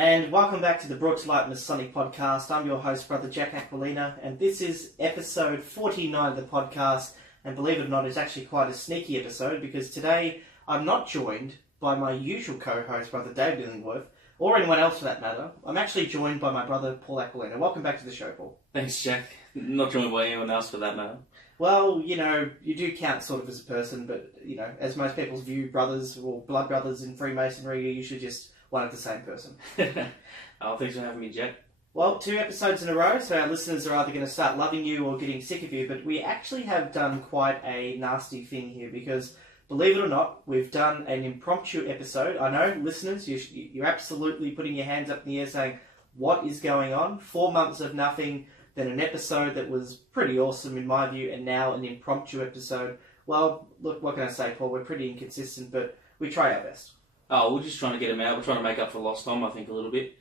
And welcome back to the Light Masonic Podcast. I'm your host, Brother Jack Aquilina, and this is episode 49 of the podcast. And believe it or not, it's actually quite a sneaky episode because today I'm not joined by my usual co-host, Brother David Illingworth, or anyone else for that matter. I'm actually joined by my brother, Paul Aquilina. Welcome back to the show, Paul. Thanks, Jack. Not joined by anyone else for that matter. Well, you know, you do count sort of as a person, but, you know, as most people view brothers or blood brothers in Freemasonry, you're usually just one of the same person. Oh, thanks for having me, Jack. Well, 2 episodes in a row, so our listeners are either going to start loving you or getting sick of you, but we actually have done quite a nasty thing here because, believe it or not, we've done an impromptu episode. I know, listeners, you're absolutely putting your hands up in the air saying, what is going on? 4 months of nothing, then an episode that was pretty awesome in my view, and now an impromptu episode. Well, look, what can I say, Paul? We're pretty inconsistent, but we try our best. Oh, we're just trying to get them out. We're trying to make up for lost time, I think, a little bit.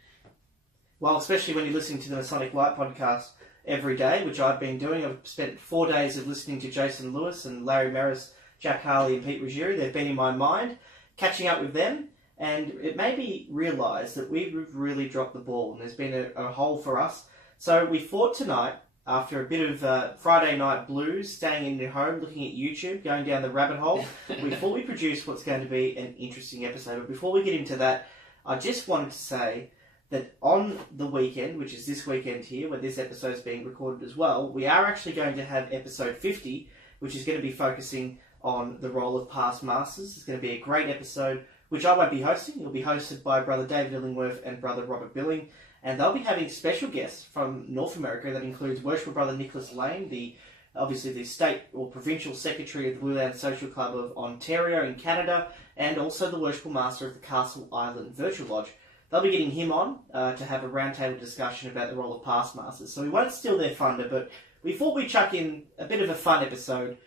Well, especially when you're listening to the Masonic Light Podcast every day, which I've been doing. I've spent 4 days of listening to Jason Lewis and Larry Maris, Jack Harley and Pete Ruggieri. They've been in my mind, catching up with them, and it made me realise that we've really dropped the ball, and there's been a hole for us. So we thought tonight, after a bit of Friday night blues, staying in your home, looking at YouTube, going down the rabbit hole, we thought we'd produce what's going to be an interesting episode. But before we get into that, I just wanted to say that on the weekend, which is this weekend here, where this episode is being recorded as well, we are actually going to have episode 50, which is going to be focusing on the role of past masters. It's going to be a great episode, which I won't be hosting. It'll be hosted by Brother David Illingworth and Brother Robert Billing, and they'll be having special guests from North America. That includes Worshipful Brother Nicholas Lane, obviously the State or Provincial Secretary of the Wildest Social Club of Ontario in Canada, and also the Worshipful Master of the Castle Island Virtual Lodge. They'll be getting him on to have a roundtable discussion about the role of past masters. So we won't steal their thunder, but we thought we'd chuck in a bit of a fun episode,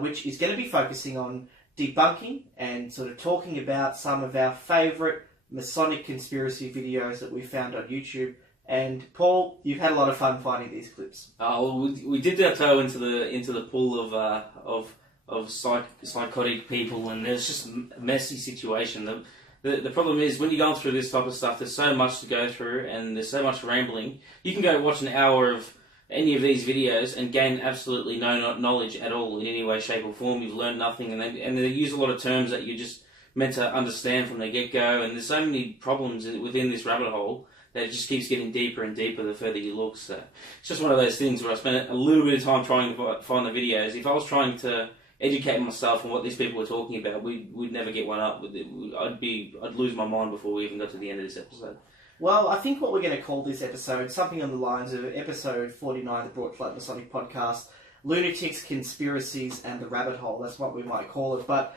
which is going to be focusing on debunking and sort of talking about some of our favourite Masonic conspiracy videos that we found on YouTube. And Paul, you've had a lot of fun finding these clips. Oh, we dipped our toe into the pool of psychotic people, and there's just a messy situation. The problem is, when you're going through this type of stuff, there's so much to go through, and there's so much rambling. You can go watch an hour of any of these videos and gain absolutely no knowledge at all in any way, shape, or form. You've learned nothing, and they use a lot of terms that you're just meant to understand from the get-go, and there's so many problems within this rabbit hole that it just keeps getting deeper and deeper the further you look. So it's just one of those things where I spent a little bit of time trying to find the videos. If I was trying to educate myself on what these people were talking about, we'd never get one up. I'd lose my mind before we even got to the end of this episode. Well, I think what we're going to call this episode, something on the lines of episode 49 of the Light Masonic Podcast, Lunatics, Conspiracies, and the Rabbit Hole. That's what we might call it. But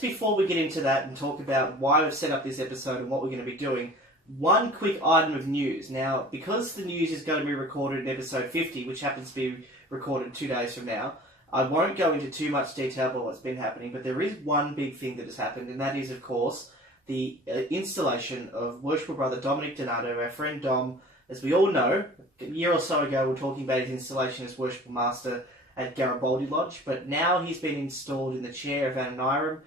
before we get into that and talk about why we've set up this episode and what we're going to be doing, one quick item of news. Now, because the news is going to be recorded in episode 50, which happens to be recorded 2 days from now, I won't go into too much detail about what's been happening, but there is one big thing that has happened, and that is, of course, the installation of Worshipful Brother Dominic Donato, our friend Dom. As we all know, a year or so ago we were talking about his installation as Worshipful Master at Garibaldi Lodge, but now he's been installed in the chair of Adoniram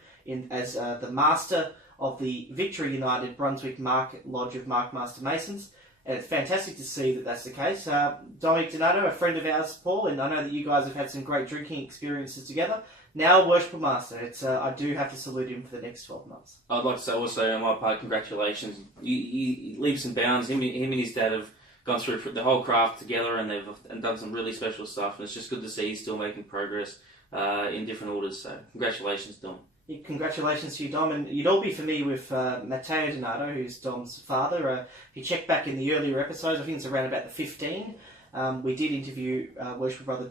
as the Master of the Victory United Brunswick Lodge of Mark Master Masons. And it's fantastic to see that that's the case. Dominic Donato, a friend of ours, Paul, and I know that you guys have had some great drinking experiences together. Now, Worshipful Master. I do have to salute him for the next 12 months. I'd like to say also on my part, congratulations. He leaps and bounds. Him and his dad have gone through the whole craft together, and they've done some really special stuff. And it's just good to see he's still making progress in different orders. So, congratulations, Dom. Congratulations to you, Dom. And you'd all be familiar with Matteo Donato, who's Dom's father. If you check back in the earlier episodes, I think it's around about the 15, we did interview Worshipful Brother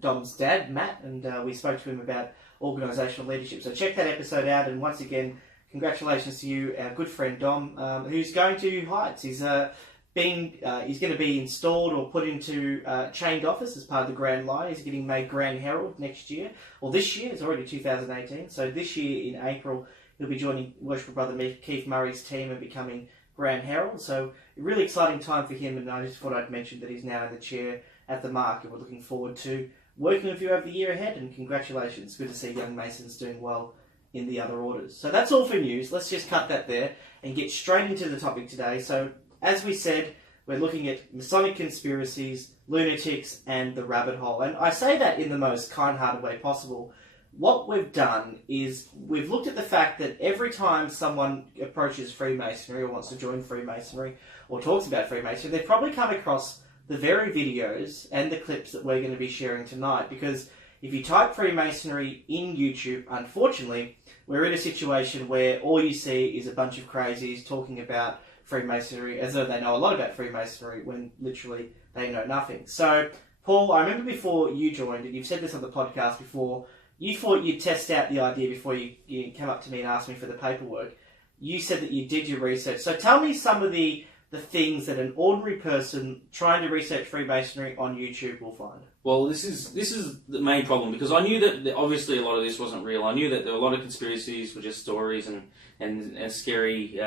Dom's dad, Matt, and we spoke to him about organisational leadership. So check that episode out, and once again, congratulations to you, our good friend Dom, who's going to heights. He's going to be installed or put into chained office as part of the Grand Line. He's getting made Grand Herald next year. Well, this year, it's already 2018. So this year in April, he'll be joining Worshipful Brother Keith Murray's team and becoming Grand Herald. So a really exciting time for him. And I just thought I'd mention that he's now in the chair at the Mark. And we're looking forward to working with you over the year ahead. And congratulations. Good to see young Masons doing well in the other orders. So that's all for news. Let's just cut that there and get straight into the topic today. So, as we said, we're looking at Masonic conspiracies, lunatics, and the rabbit hole. And I say that in the most kind-hearted way possible. What we've done is we've looked at the fact that every time someone approaches Freemasonry or wants to join Freemasonry or talks about Freemasonry, they've probably come across the very videos and the clips that we're going to be sharing tonight. Because if you type Freemasonry in YouTube, unfortunately, we're in a situation where all you see is a bunch of crazies talking about Freemasonry as though they know a lot about Freemasonry when literally they know nothing. So, Paul, I remember before you joined, and you've said this on the podcast before, you thought you'd test out the idea before you came up to me and asked me for the paperwork. You said that you did your research. So tell me some of the things that an ordinary person trying to research Freemasonry on YouTube will find. Well, this is the main problem, because I knew that obviously a lot of this wasn't real. I knew that there were a lot of conspiracies, were just stories and scary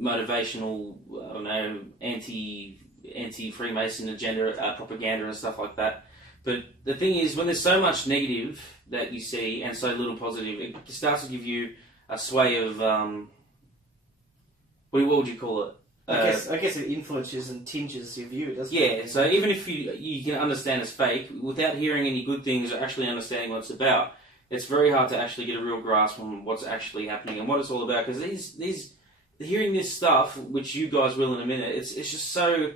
motivational, I don't know, anti-Freemason agenda propaganda and stuff like that. But the thing is, when there's so much negative that you see and so little positive, it starts to give you a sway of what would you call it? I guess it influences and tinges your view, doesn't it? Yeah, so even if you can understand it's fake, without hearing any good things or actually understanding what it's about, it's very hard to actually get a real grasp on what's actually happening and what it's all about. Because hearing this stuff, which you guys will in a minute, it's just so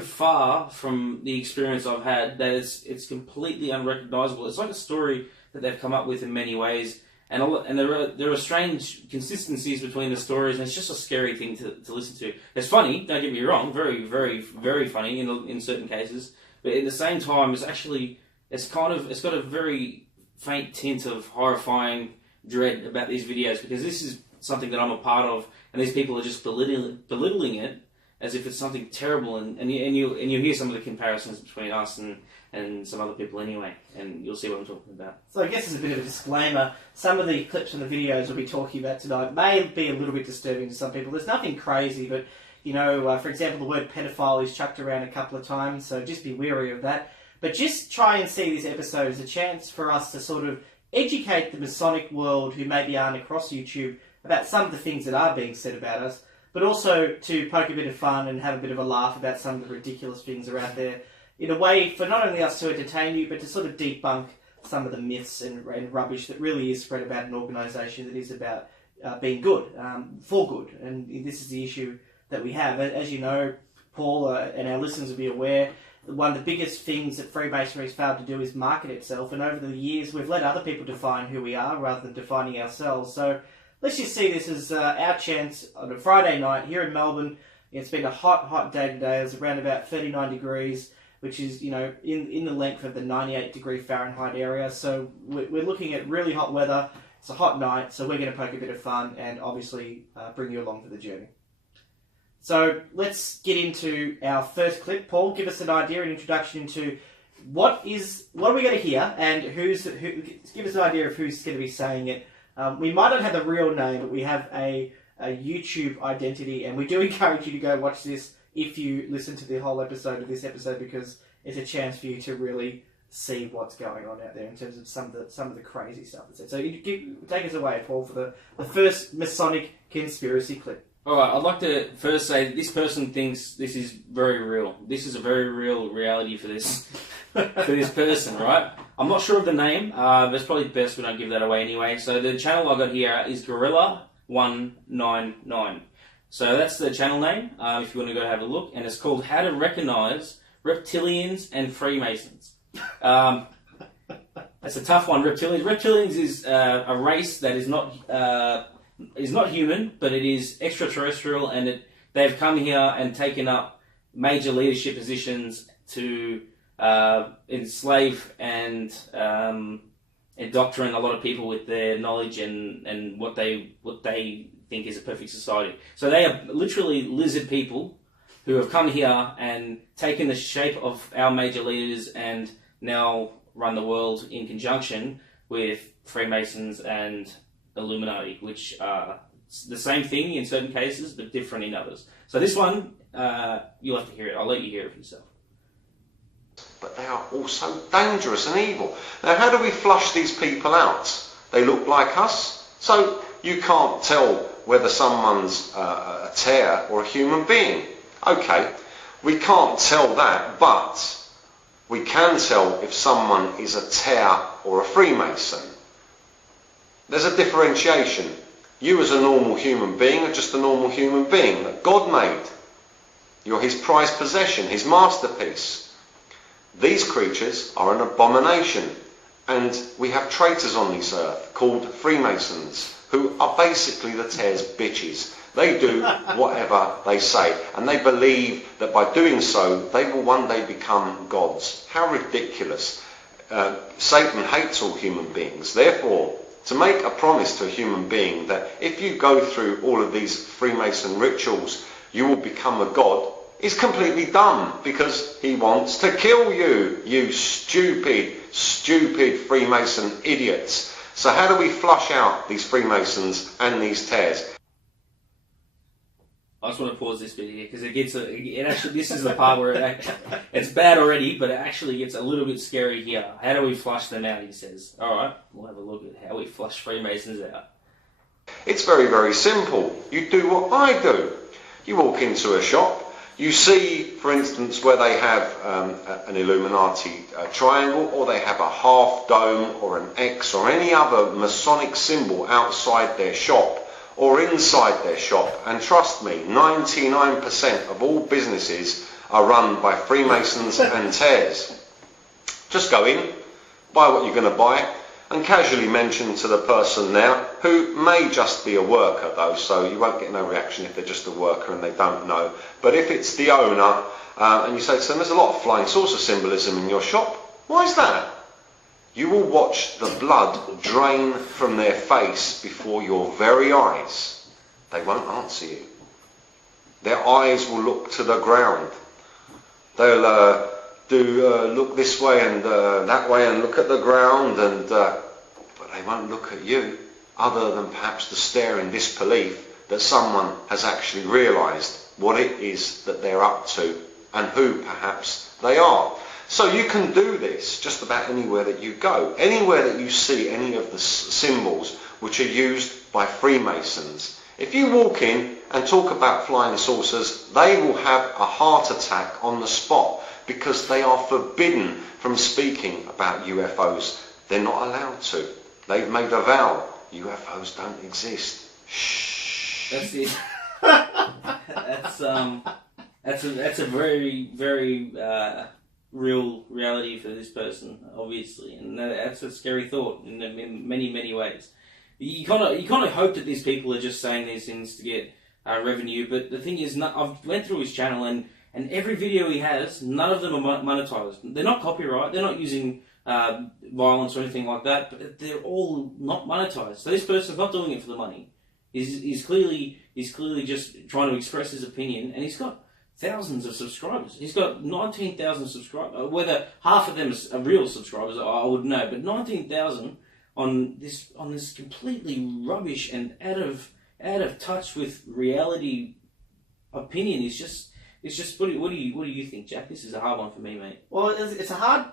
far from the experience I've had that it's completely unrecognisable. It's like a story that they've come up with in many ways. And there are strange consistencies between the stories, and it's just a scary thing to listen to. It's funny, don't get me wrong, very, very, very funny in certain cases, but at the same time, it's got a very faint tint of horrifying dread about these videos, because this is something that I'm a part of, and these people are just belittling it as if it's something terrible, and you hear some of the comparisons between us and some other people anyway, and you'll see what I'm talking about. So I guess as a bit of a disclaimer, some of the clips and the videos we'll be talking about tonight may be a little bit disturbing to some people. There's nothing crazy, but, for example, the word pedophile is chucked around a couple of times, so just be wary of that. But just try and see this episode as a chance for us to sort of educate the Masonic world who maybe aren't across YouTube about some of the things that are being said about us, but also to poke a bit of fun and have a bit of a laugh about some of the ridiculous things that are out there, in a way for not only us to entertain you, but to sort of debunk some of the myths and rubbish that really is spread about an organisation that is about being good, for good. And this is the issue that we have. As you know, Paul, and our listeners will be aware, one of the biggest things that Freemasonry has failed to do is market itself. And over the years, we've let other people define who we are rather than defining ourselves. So let's just see this as our chance on a Friday night here in Melbourne. It's been a hot day today. It's around about 39 degrees, which is, in the length of the 98 degree Fahrenheit area. So we're looking at really hot weather. It's a hot night, so we're going to poke a bit of fun and obviously bring you along for the journey. So let's get into our first clip. Paul, give us an idea, an introduction into what are we going to hear, and who. Give us an idea of who's going to be saying it. We might not have the real name, but we have a YouTube identity, and we do encourage you to go watch this if you listen to the whole episode of this episode, because it's a chance for you to really see what's going on out there in terms of some of the crazy stuff that's said. So take us away, Paul, for the first Masonic conspiracy clip. All right, I'd like to first say that this person thinks this is very real. This is a very real reality for this person, right? I'm not sure of the name, but it's probably best we don't give that away anyway. So the channel I got here is Gorilla199. So that's the channel name, if you want to go have a look, and it's called How to Recognise Reptillians and Freemasons. That's a tough one, Reptillians. Reptillians is a race that is not human, but it is extraterrestrial, and they've come here and taken up major leadership positions to enslave and indoctrinate a lot of people with their knowledge and what they think is a perfect society. So they are literally lizard people who have come here and taken the shape of our major leaders and now run the world in conjunction with Freemasons and Illuminati, which are the same thing in certain cases but different in others. So this one, you'll have to hear it. I'll let you hear it for yourself. But they are also dangerous and evil. Now, how do we flush these people out? They look like us. So you can't tell whether someone's a tear or a human being. Okay, we can't tell that, but we can tell if someone is a tear or a Freemason. There's a differentiation. You as a normal human being are just a normal human being that God made. You're his prized possession, his masterpiece. These creatures are an abomination, and we have traitors on this earth called Freemasons, who are basically the tares' bitches. They do whatever they say, and they believe that by doing so they will one day become gods. How ridiculous. Satan hates all human beings. Therefore, to make a promise to a human being that if you go through all of these Freemason rituals you will become a god is completely dumb, because he wants to kill you, you stupid Freemason idiots. So how do we flush out these Freemasons and these tares? I just want to pause this bit here because this is the part where it's bad already, but it actually gets a little bit scary here. How do we flush them out, he says. Alright, we'll have a look at how we flush Freemasons out. It's very, very simple. You do what I do. You walk into a shop, you see, for instance, where they have an Illuminati triangle, or they have a half dome or an X or any other Masonic symbol outside their shop or inside their shop, and trust me, 99% of all businesses are run by Freemasons and tares. Just go in, buy what you're going to buy, and casually mention to the person now, who may just be a worker though, so you won't get no reaction if they're just a worker and they don't know, but if it's the owner, and you say to them, there's a lot of flying saucer symbolism in your shop, why is that? You will watch the blood drain from their face before your very eyes. They won't answer you. Their eyes will look to the ground. They'll look this way and that way and look at the ground, but they won't look at you, other than perhaps to stare in disbelief that someone has actually realised what it is that they're up to and who perhaps they are. So you can do this just about anywhere that you go. Anywhere that you see any of the symbols which are used by Freemasons. If you walk in and talk about flying saucers, they will have a heart attack on the spot, because they are forbidden from speaking about UFOs. They're not allowed to. They've made a vow. UFOs don't exist. Shh. That's it. That's a very, very real reality for this person, obviously, and that's a scary thought in many, many ways. You kind of hope that these people are just saying these things to get revenue, but the thing is, I've went through his channel and every video he has, none of them are monetized. They're not copyright. They're not using violence or anything like that. But they're all not monetized. So this person's not doing it for the money. He's clearly just trying to express his opinion, and he's got thousands of subscribers. He's got 19,000 subscribers. Whether half of them are real subscribers, I wouldn't know. But 19,000 on this completely rubbish and out of touch with reality opinion is just. It's just what do you think, Jack? This is a hard one for me, mate. Well, it's a hard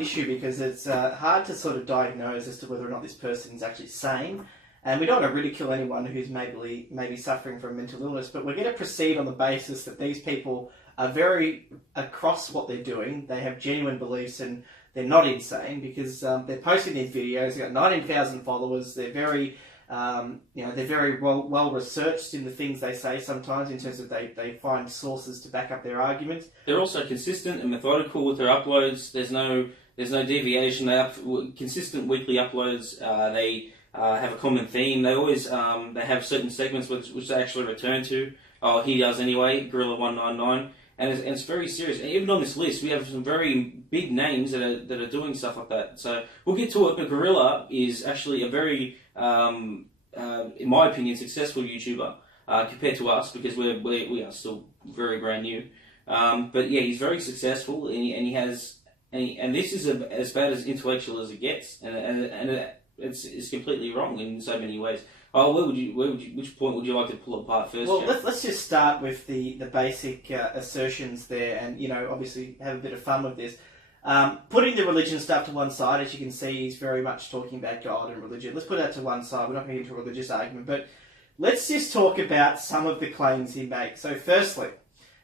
issue, because it's hard to sort of diagnose as to whether or not this person is actually sane, and we don't want to ridicule anyone who's maybe suffering from mental illness, but we're going to proceed on the basis that these people are very across what they're doing. They have genuine beliefs and they're not insane, because they're posting these videos. They've got 19,000 followers. They're very they're very well researched in the things they say sometimes, in terms of they find sources to back up their arguments. They're also consistent and methodical with their uploads. There's no deviation. They have consistent weekly uploads. They have a common theme. They always they have certain segments which they actually return to. Oh, he does anyway, Gorilla 199. And it's very serious. And even on this list, we have some very big names that are doing stuff like that. So we'll get to it. But Gorilla is actually a very, in my opinion, successful YouTuber compared to us, because we are still very brand new. But yeah, he's very successful, and this is as bad as intellectual as it gets, and it's completely wrong in so many ways. Oh, which point would you like to pull apart first? Well, Jack? let's just start with the basic assertions there, and obviously have a bit of fun with this. Putting the religion stuff to one side, as you can see, he's very much talking about God and religion. Let's put that to one side. We're not going to get into a religious argument, but let's just talk about some of the claims he makes. So firstly,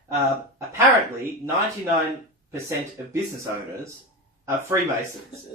apparently 99% of business owners are Freemasons,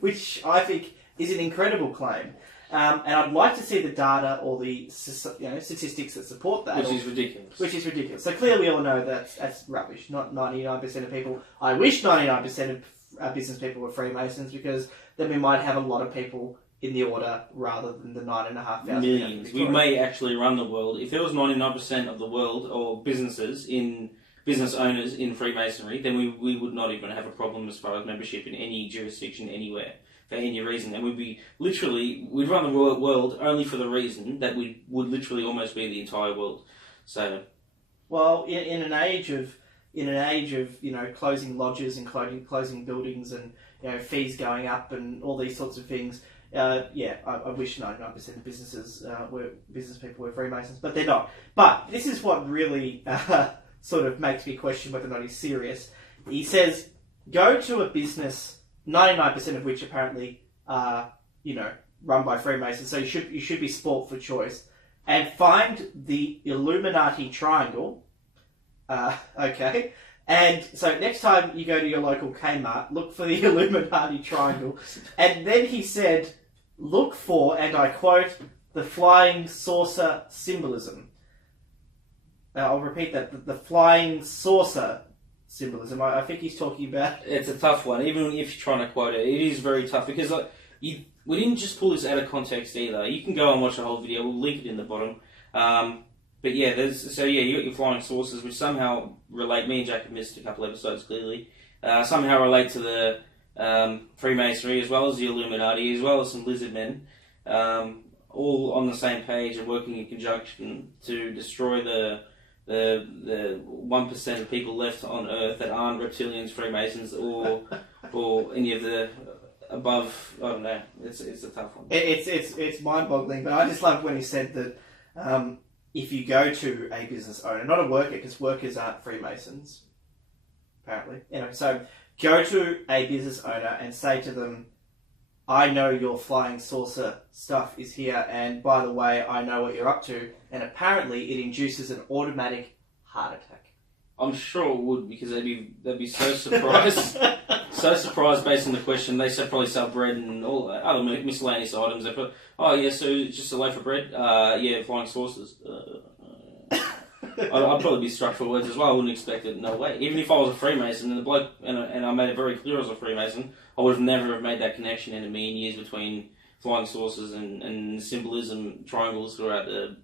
which I think is an incredible claim. And I'd like to see the data or the statistics that support that. Which is ridiculous. Which is ridiculous. So clearly we all know that's rubbish. Not 99% of people. I wish 99% of business people were Freemasons, because then we might have a lot of people in the order rather than the 9,500. Millions. We may actually run the world. If there was 99% of the world or business owners in Freemasonry, then we would not even have a problem as far as membership in any jurisdiction anywhere for any reason. And we'd run the world only for the reason that we would literally almost be the entire world. So, well, in an age of closing lodges and closing buildings and fees going up and all these sorts of things. I wish 99% of business people were Freemasons, but they're not. But this is what really sort of makes me question whether or not he's serious. He says, go to a business, 99% of which apparently are, run by Freemasons, so you should be sport for choice, and find the Illuminati triangle. Okay. And so next time you go to your local Kmart, look for the Illuminati triangle. And then he said, look for, and I quote, the flying saucer symbolism. I'll repeat that, the flying saucer symbolism. I think he's talking about... It's a tough one, even if you're trying to quote it. It is very tough, because we didn't just pull this out of context either. You can go and watch the whole video. We'll link it in the bottom. But yeah, you got your flying saucers, which somehow relate. Me and Jack have missed a couple episodes clearly. Somehow relate to the Freemasonry, as well as the Illuminati, as well as some lizard men, all on the same page and working in conjunction to destroy the 1% of people left on Earth that aren't reptilians, Freemasons, or any of the above. I don't know. It's a tough one. It's mind-boggling, but I just love when he said that. If you go to a business owner, not a worker, because workers aren't Freemasons, apparently. Anyway, so go to a business owner and say to them, I know your flying saucer stuff is here, and by the way, I know what you're up to, and apparently it induces an automatic heart attack. I'm sure it would, because they'd be so surprised. So surprised based on the question. They probably sell bread and all other miscellaneous items. They put, so it's just a loaf of bread? Flying saucers. I'd probably be struck for words as well. I wouldn't expect it. No way. Even if I was a Freemason and the bloke and I made it very clear I was a Freemason, I would have never have made that connection in a million years between flying saucers and symbolism triangles throughout the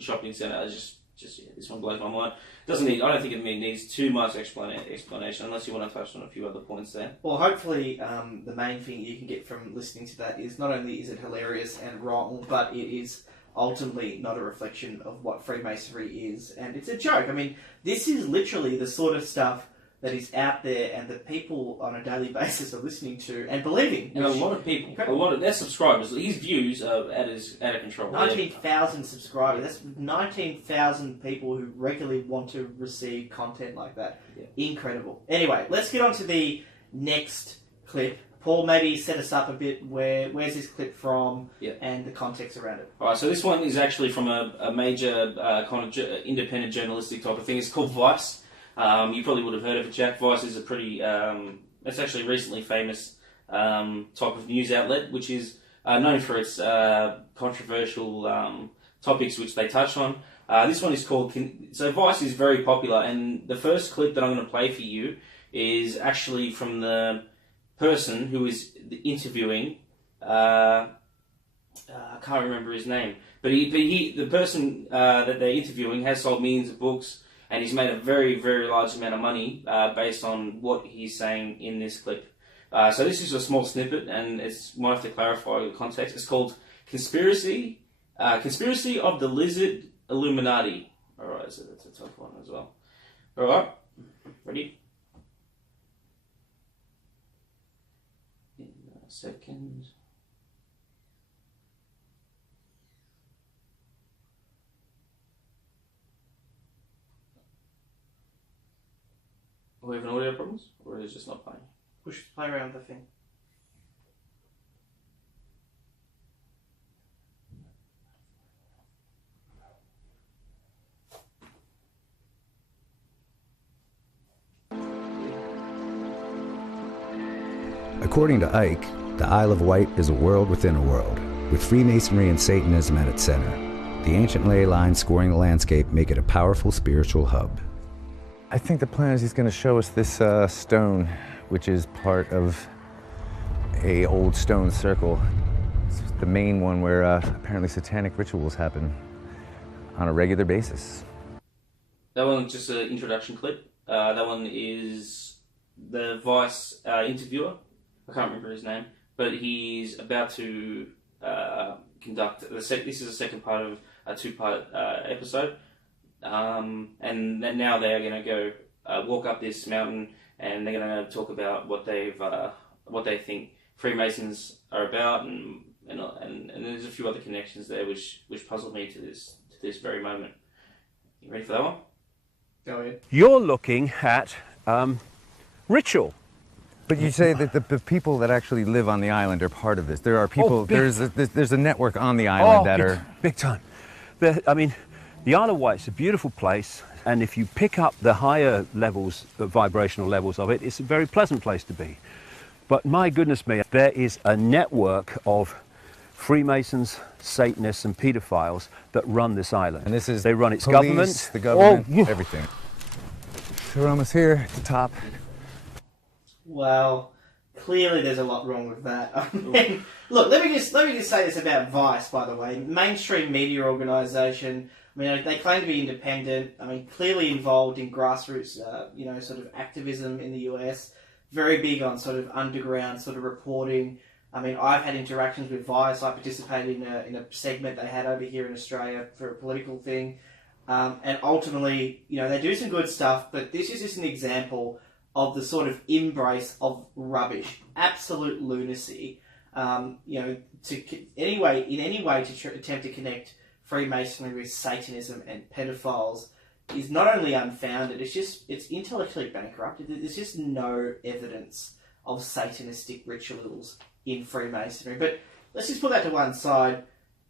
shopping centre. It's just this one blows my mind. I don't think it needs too much explanation, unless you want to touch on a few other points there. Well, hopefully the main thing you can get from listening to that is not only is it hilarious and wrong, but it is ultimately not a reflection of what Freemasonry is, and it's a joke. I mean, this is literally the sort of stuff that is out there and that people on a daily basis are listening to and believing. And a lot of people, their subscribers, his views are out of control. 19,000 subscribers. That's 19,000 people who regularly want to receive content like that. Yeah. Incredible. Anyway, let's get on to the next clip. Paul, maybe set us up a bit. Where's this clip from and the context around it? All right, so this one is actually from a major kind of independent journalistic type of thing. It's called Vice. You probably would have heard of it, Jack. Vice is a pretty, it's actually a recently famous type of news outlet, which is known for its controversial topics which they touch on. This one is called, so Vice is very popular, and the first clip that I'm going to play for you is actually from the person who is interviewing, I can't remember his name, but the person that they're interviewing has sold millions of books, and he's made a very, very large amount of money based on what he's saying in this clip. So this is a small snippet, and might have to clarify the context. It's called Conspiracy of the Lizard Illuminati. Alright, so that's a tough one as well. Alright, ready? In a second. Are we having audio problems? Or is it just not playing? play around with the thing. According to Ike, the Isle of Wight is a world within a world, with Freemasonry and Satanism at its center. The ancient ley lines scoring the landscape make it a powerful spiritual hub. I think the plan is he's going to show us this stone, which is part of a old stone circle. It's the main one where apparently satanic rituals happen on a regular basis. That one's just an introduction clip. That one is the Vice interviewer. I can't remember his name, but he's about to conduct this is the second part of a two-part episode, and then now they're going to go walk up this mountain, and they're going to talk about what they think Freemasons are about, and there's a few other connections there which puzzled me to this very moment. You ready for that one? Go ahead. You're looking at ritual. But you say that the people that actually live on the island are part of this. There are people, there's a network on the island that are... Big time. The Isle of Wight's a beautiful place, and if you pick up the higher levels, the vibrational levels of it, it's a very pleasant place to be. But my goodness me, there is a network of Freemasons, Satanists, and pedophiles that run this island. And this is they run its police, government, the government, everything. So we're almost here at the top. Well, clearly there's a lot wrong with that. I mean, look, let me just say this about Vice, by the way. Mainstream media organisation. I mean, they claim to be independent. I mean, clearly involved in grassroots, sort of activism in the US. Very big on sort of underground sort of reporting. I mean, I've had interactions with Vice. I participated in a segment they had over here in Australia for a political thing. And ultimately, they do some good stuff, but this is just an example of the sort of embrace of rubbish, absolute lunacy. In any way to attempt to connect Freemasonry with Satanism and pedophiles is not only unfounded, it's intellectually bankrupt. There's just no evidence of Satanistic rituals in Freemasonry. But let's just put that to one side.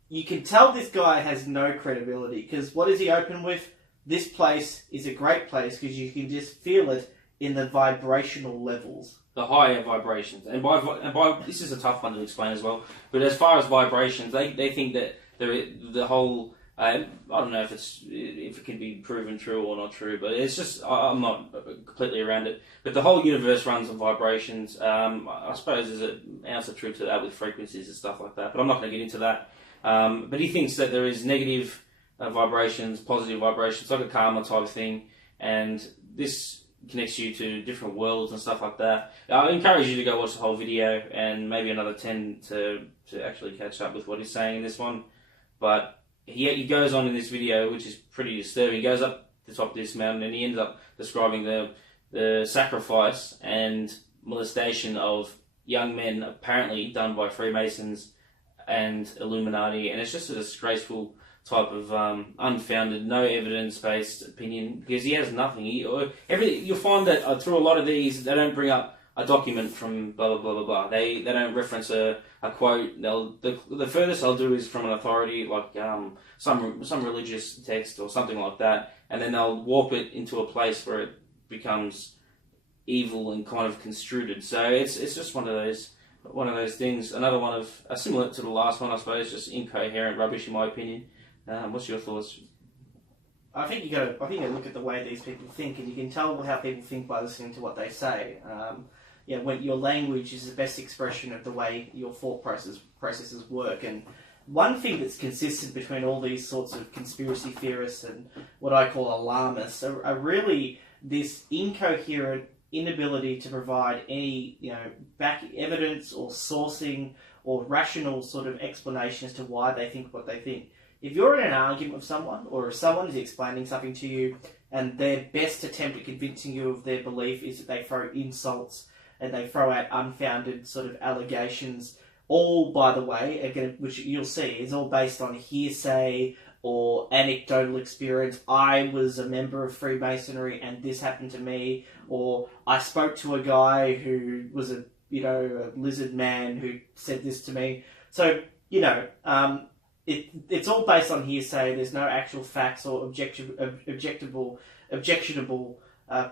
You can tell this guy has no credibility, because what does he open with? This place is a great place because you can just feel it in the vibrational levels. The higher vibrations. And by this is a tough one to explain as well, but as far as vibrations, they think that the whole... I don't know if it can be proven true or not true, but it's just... I'm not completely around it. But the whole universe runs on vibrations. I suppose there's an ounce of truth to that with frequencies and stuff like that, but I'm not going to get into that. But he thinks that there is negative vibrations, positive vibrations, like a karma type thing, and this connects you to different worlds and stuff like that. I encourage you to go watch the whole video and maybe another 10 to actually catch up with what he's saying in this one. But he goes on in this video, which is pretty disturbing. He goes up the top of this mountain and he ends up describing the sacrifice and molestation of young men, apparently done by Freemasons and Illuminati, and it's just a disgraceful type of unfounded, no evidence-based opinion, because he has nothing. You'll find that through a lot of these, they don't bring up a document from blah blah blah blah blah. They don't reference a quote. The furthest they'll do is from an authority, like some religious text or something like that, and then they'll warp it into a place where it becomes evil and kind of construed. So it's just one of those things. Another one of similar to the last one, I suppose, just incoherent rubbish in my opinion. What's your thoughts? I think you got to look at the way these people think, and you can tell how people think by listening to what they say. When your language is the best expression of the way your thought processes work. And one thing that's consistent between all these sorts of conspiracy theorists and what I call alarmists are really this incoherent inability to provide any back evidence or sourcing or rational sort of explanation as to why they think what they think. If you're in an argument with someone, or if someone is explaining something to you, and their best attempt at convincing you of their belief is that they throw insults and they throw out unfounded sort of allegations, all, by the way, again, which you'll see, is all based on hearsay, or anecdotal experience. I was a member of Freemasonry and this happened to me, or I spoke to a guy who was a lizard man who said this to me. So, it's all based on hearsay. There's no actual facts or objectionable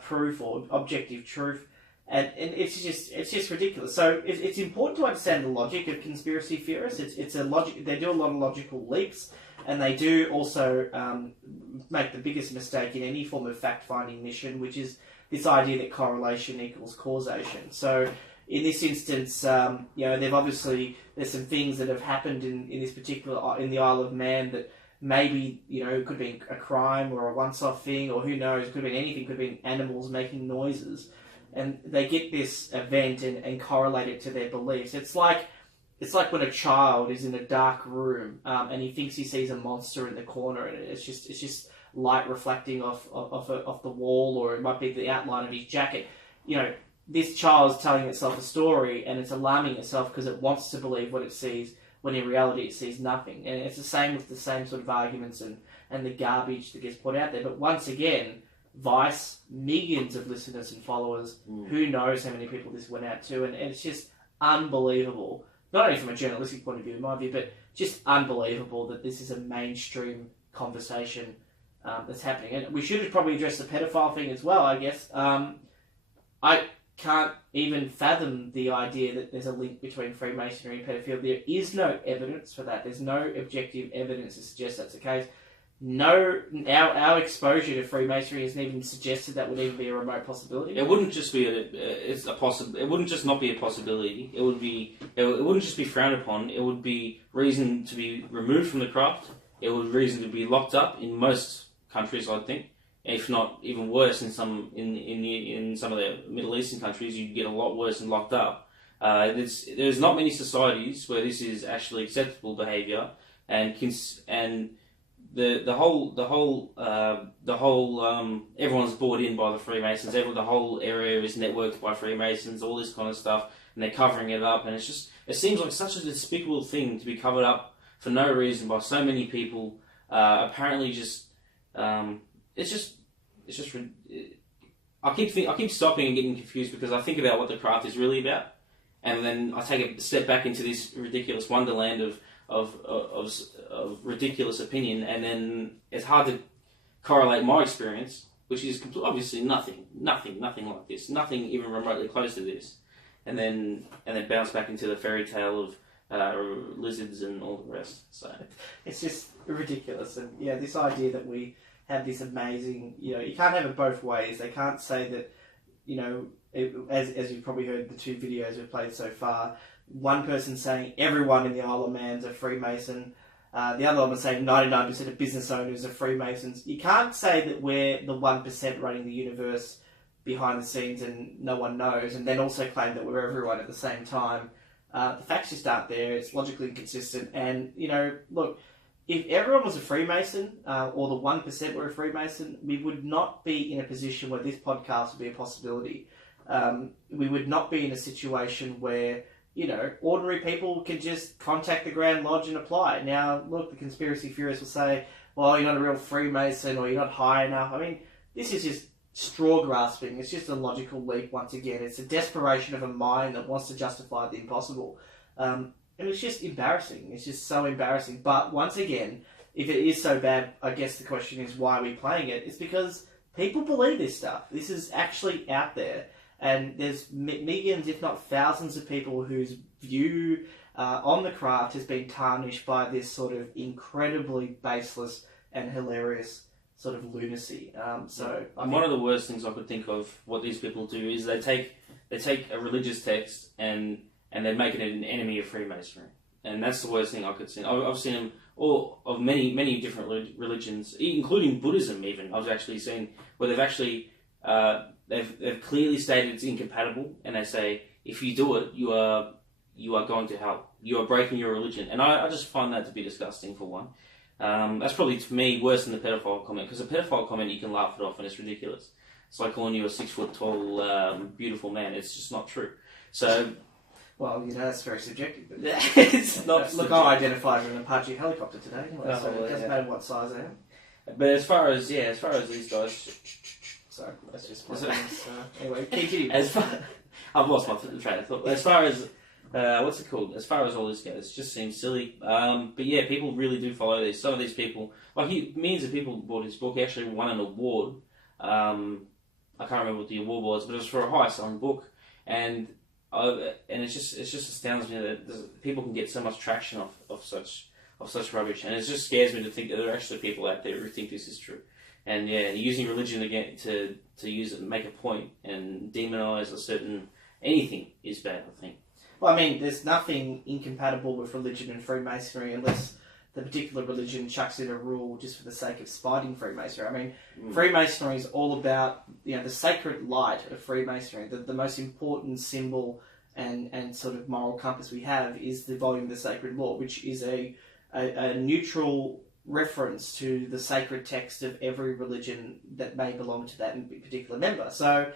proof or objective truth. And it's just ridiculous. So it's important to understand the logic of conspiracy theorists. It's a logic. They do a lot of logical leaps, and they do also make the biggest mistake in any form of fact-finding mission, which is this idea that correlation equals causation. So in this instance, there's some things that have happened in this particular in the Isle of Man that maybe it could be a crime or a once-off thing, or who knows, it could have been anything. It could have been animals making noises. And they get this event and correlate it to their beliefs. It's like when a child is in a dark room and he thinks he sees a monster in the corner, and it's just light reflecting off the wall, or it might be the outline of his jacket. This child is telling itself a story, and it's alarming itself because it wants to believe what it sees, when in reality it sees nothing. And it's the same with the same sort of arguments and the garbage that gets put out there. But once again, Vice, millions of listeners and followers, who knows how many people this went out to, and it's just unbelievable, not only from a journalistic point of view, in my view, but just unbelievable that this is a mainstream conversation that's happening. And we should have probably addressed the pedophile thing as well, I guess. I can't even fathom the idea that there's a link between Freemasonry and pedophilia. There is no evidence for that. There's no objective evidence to suggest that's the case. No, our exposure to Freemasonry hasn't even suggested that would even be a remote possibility. It wouldn't just be It wouldn't just not be a possibility. It wouldn't just be frowned upon. It would be reason to be removed from the craft. It would reason to be locked up in most countries, I think. If not even worse, in some of the Middle Eastern countries, you'd get a lot worse and locked up. There's not many societies where this is actually acceptable behaviour, and the whole everyone's bought in by the Freemasons. The whole area is networked by Freemasons, all this kind of stuff, and they're covering it up. And it seems like such a despicable thing to be covered up for no reason by so many people. Apparently, I keep stopping and getting confused because I think about what the craft is really about, and then I take a step back into this ridiculous wonderland of ridiculous opinion, and then it's hard to correlate my experience, which is obviously nothing like this, nothing even remotely close to this, and then bounce back into the fairy tale of lizards and all the rest. So it's just ridiculous, and this idea that we have this amazing, you can't have it both ways. They can't say that, as you've probably heard the two videos we've played so far, one person saying everyone in the Isle of Man's a Freemason, the other one saying 99% of business owners are Freemasons. You can't say that we're the 1% running the universe behind the scenes and no one knows, and then also claim that we're everyone at the same time. The facts just aren't there. It's logically inconsistent. And, look, if everyone was a Freemason, or the 1% were a Freemason, we would not be in a position where this podcast would be a possibility. We would not be in a situation where, ordinary people can just contact the Grand Lodge and apply. Now, look, the conspiracy theorists will say, well, you're not a real Freemason, or you're not high enough. I mean, this is just straw grasping. It's just a logical leap once again. It's a desperation of a mind that wants to justify the impossible. And it's just embarrassing. It's just so embarrassing. But once again, if it is so bad, I guess the question is, why are we playing it? It's because people believe this stuff. This is actually out there. And there's millions, if not thousands of people whose view on the craft has been tarnished by this sort of incredibly baseless and hilarious sort of lunacy. One of the worst things I could think of what these people do is they take a religious text and they make it an enemy of Freemasonry. And that's the worst thing I could see. I've seen them all of many different religions, including Buddhism even. I've actually seen where they've actually... They've clearly stated it's incompatible, and they say if you do it, you are going to hell. You are breaking your religion, and I just find that to be disgusting. For one, that's probably to me worse than the pedophile comment, because a pedophile comment you can laugh it off and it's ridiculous. It's like calling you a 6 foot tall beautiful man. It's just not true. So, Well, that's very subjective. But It's not. Look, I identify as an Apache helicopter today, anyway, so well, it doesn't matter what size I am. But as far as these guys, So that's just my things. Anyway, continue. I've lost my train of thought. As far as what's it called? As far as all this goes, it just seems silly. But yeah, people really do follow this. Some of these people, like millions of people bought his book. He actually won an award. I can't remember what the award was, but it was for a high-selling book, and it just astounds me that people can get so much traction off such rubbish, and it just scares me to think that there are actually people out there who think this is true. And yeah, using religion again to use it and make a point and demonize anything is bad, I think. Well, I mean, there's nothing incompatible with religion and Freemasonry unless the particular religion chucks in a rule just for the sake of spiting Freemasonry. I mean, Freemasonry is all about the sacred light of Freemasonry. The most important symbol and sort of moral compass we have is the volume of the sacred law, which is a neutral reference to the sacred text of every religion that may belong to that particular member. So,